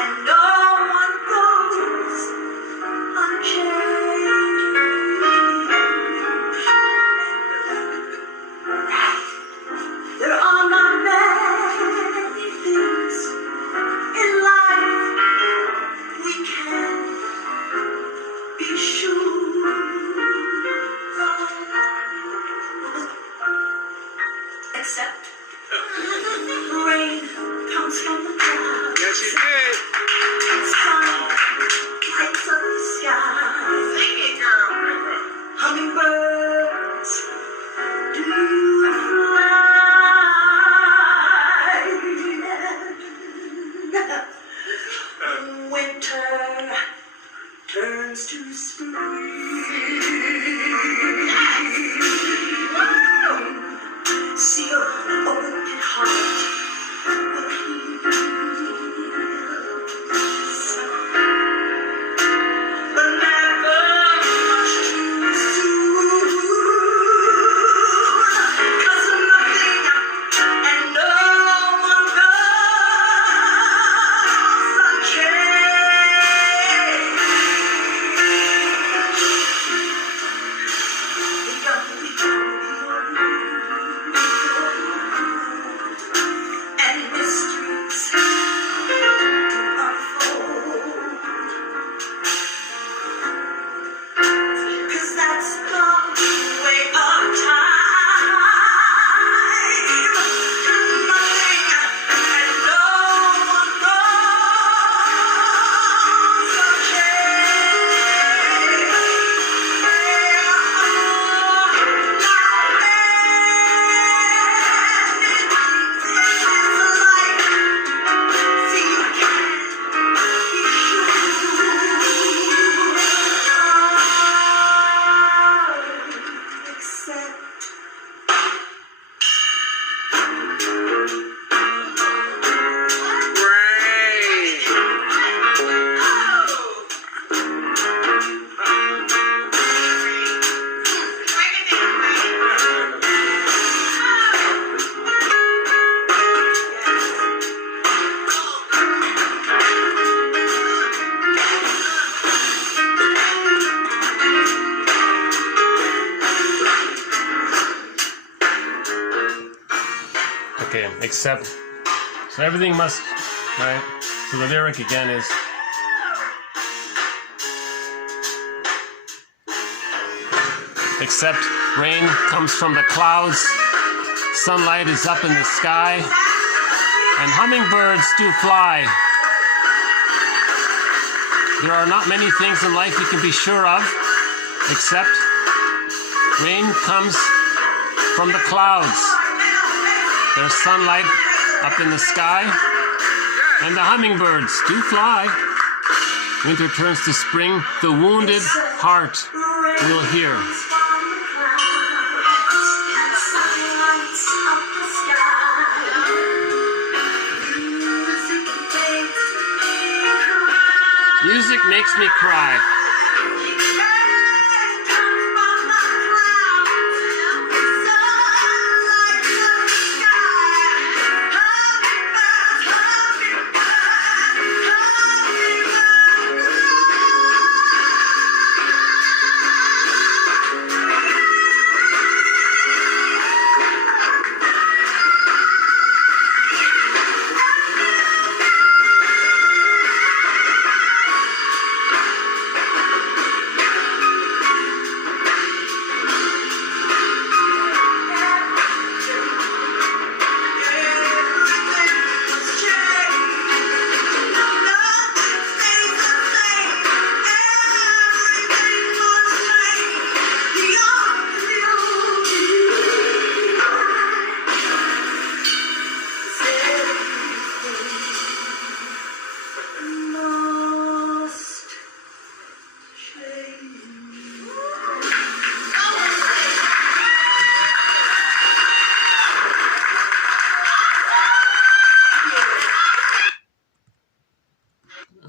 and no one goes unchanged. There are not many things in life we can be sure of, except rain comes from the clouds. Yes, you did. Sun lights up the sky. Sing it, girl. Hummingbirds do fly. Winter turns to spring. See your wounded heart will heal. But never much too soon. 'Cause nothing and no one goes unchanged. The young become Okay, except, so everything must, right? So the lyric again is, except rain comes from the clouds, sunlight is up in the sky, and hummingbirds do fly. There are not many things in life you can be sure of, except rain comes from the clouds. There's sunlight up in the sky, and the hummingbirds do fly. Winter turns to spring, the wounded heart will hear. Music makes me cry.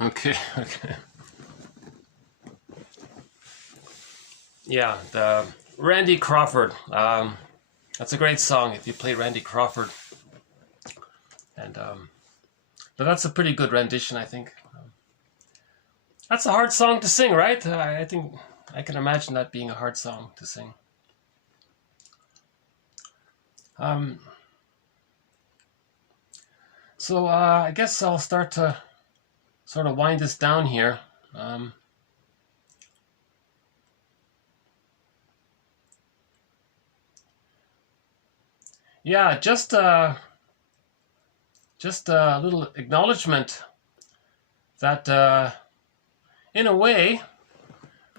Okay. Yeah, the Randy Crawford. That's a great song if you play Randy Crawford. And but that's a pretty good rendition, I think. That's a hard song to sing, right? I think I can imagine that being a hard song to sing. So I guess I'll start to sort of wind this down here. Yeah, just a little acknowledgement that in a way,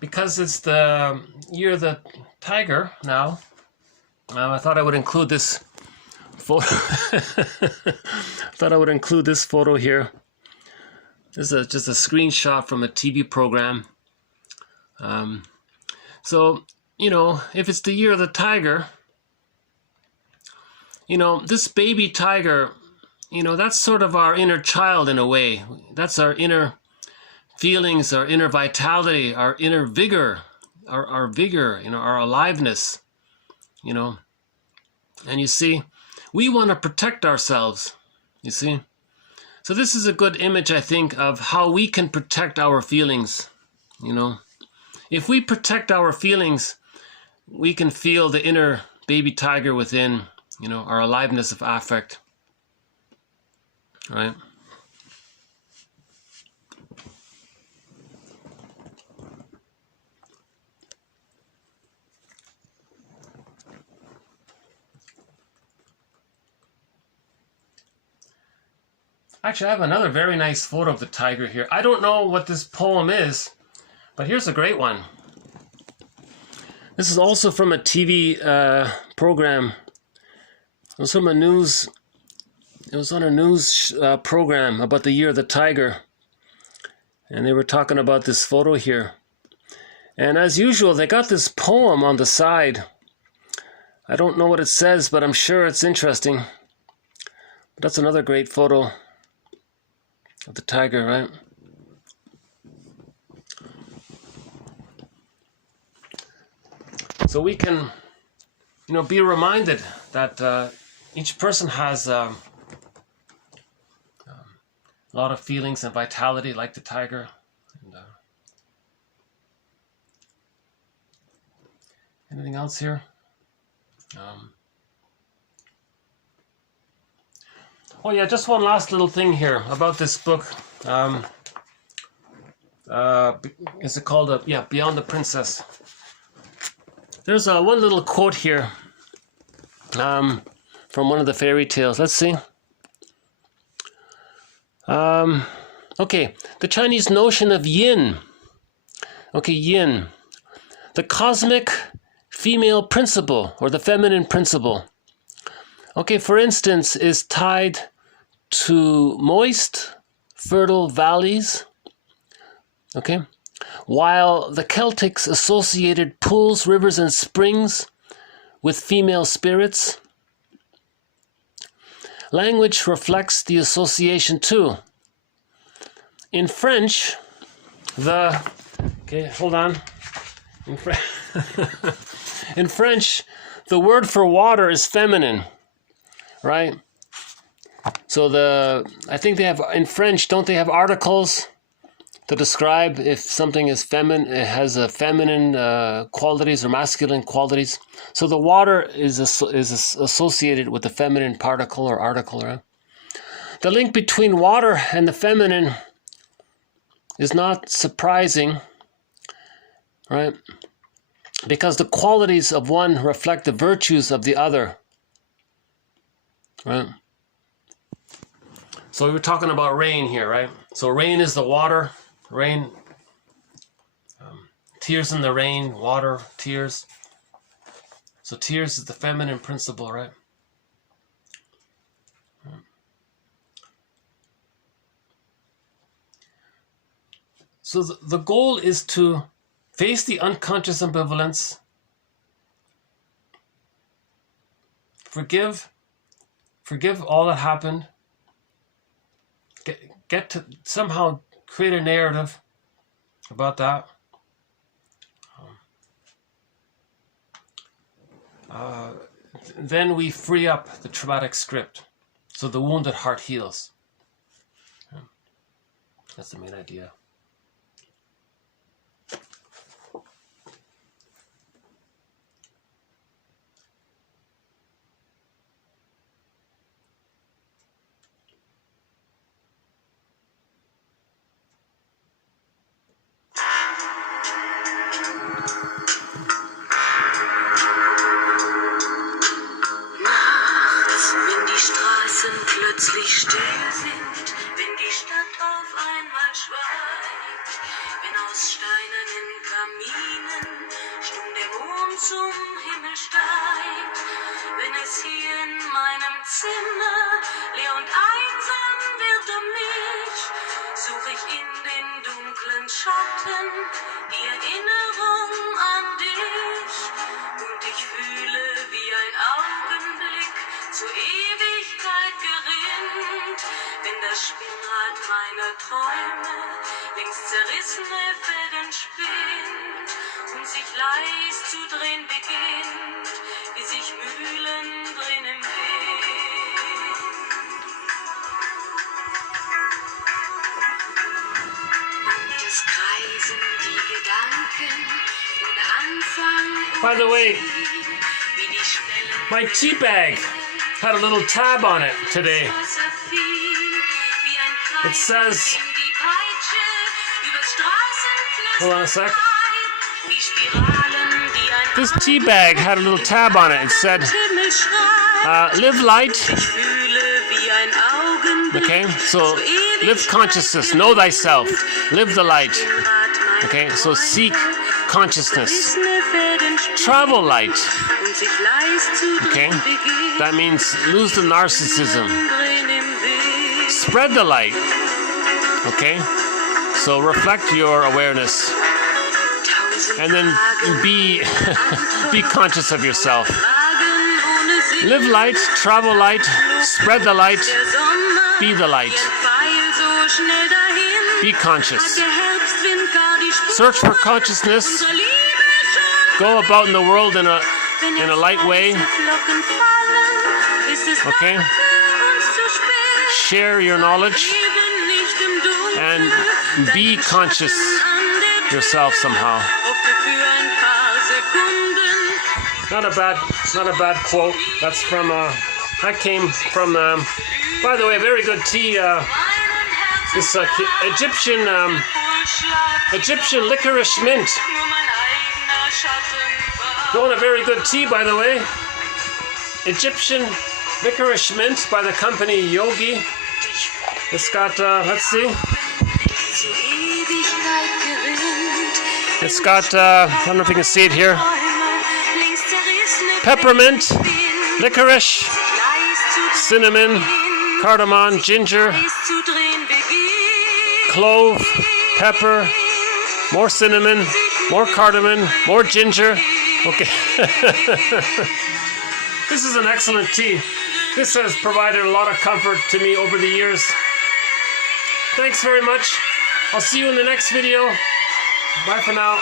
because it's the year of the tiger now, I thought I would include this photo. Thought I would include this photo here. This is just a screenshot from a TV program. So, you know, if it's the year of the tiger, you know, this baby tiger, you know, that's sort of our inner child in a way. That's our inner feelings, our inner vitality, our inner vigor, our vigor, you know, our aliveness, you know. And you see, we want to protect ourselves, you see. So this is a good image, I think, of how we can protect our feelings, you know. If we protect our feelings, we can feel the inner baby tiger within, you know, our aliveness of affect, right? Actually, I have another very nice photo of the tiger here. I don't know what this poem is, but here's a great one. This is also from a TV program. It was from a news. It was on a news program about the year of the tiger, and they were talking about this photo here. And as usual, they got this poem on the side. I don't know what it says, but I'm sure it's interesting. That's another great photo of the tiger, right? So we can, be reminded that each person has a lot of feelings and vitality like the tiger. And, anything else here? Oh yeah, just one last little thing here about this book. Is it called Beyond the Princess? There's one little quote here from one of the fairy tales. Let's see. Okay, the Chinese notion of yin. Okay, yin. The cosmic female principle, or the feminine principle. Okay, for instance, is tied to moist, fertile valleys. Okay, while the Celtics associated pools, rivers, and springs with female spirits. Language reflects the association too. In French, hold on. In French, the word for water is feminine, right? So I think they have, in French, don't they have articles to describe if something is feminine, it has a feminine qualities or masculine qualities? So the water is associated with the feminine particle or article, right? The link between water and the feminine is not surprising, right? Because the qualities of one reflect the virtues of the other, right? So we were talking about rain here, right? So rain is the water. Rain, tears in the rain, water, tears. So tears is the feminine principle, right? So the goal is to face the unconscious ambivalence, forgive all that happened, get to somehow create a narrative about that. Then we free up the traumatic script, so the wounded heart heals. That's the main idea. Plötzlich still sind, wenn die Stadt auf einmal schweigt, wenn aus steinernen Kaminen stumm der Mond zum Himmel steigt, wenn es hier in meinem Zimmer leer und einsam wird mich, suche ich in den dunklen Schatten die Erinnerung an dich und ich fühle wie ein Augenblick zur Ewigkeit gerinnt, wenn das Spinnrad meiner Träume längst zerrissene Fäden spinnt und sich leis zu drehen beginnt, wie sich Mühlen drehen im Wind. Und es kreisen die Gedanken ohne Anfang und By the way, wie die Schwellen my tea bag had a little tab on it today. It says, hold on a sec. This tea bag had a little tab on it. It said, live light. Okay, so live consciousness, know thyself, live the light. Okay, so seek consciousness, travel light. Okay, that means lose the narcissism, spread the light. Okay, so reflect your awareness and then be be conscious of yourself. Live light, travel light, Spread the light. Be the light. Be conscious. Search for consciousness. Go about in the world in a light way. Okay? Share your knowledge and be conscious yourself somehow. Not a bad quote. That's from that came from by the way, very good tea. This Egyptian licorice mint. Going a very good tea, by the way. Egyptian licorice mint by the company Yogi. It's got let's see. It's got I don't know if you can see it here. Peppermint, licorice, cinnamon, cardamom, ginger, clove, pepper, more cinnamon, more cardamom, more ginger. Okay. This is an excellent tea. This has provided a lot of comfort to me over the years. Thanks very much. I'll see you in the next video. Bye for now.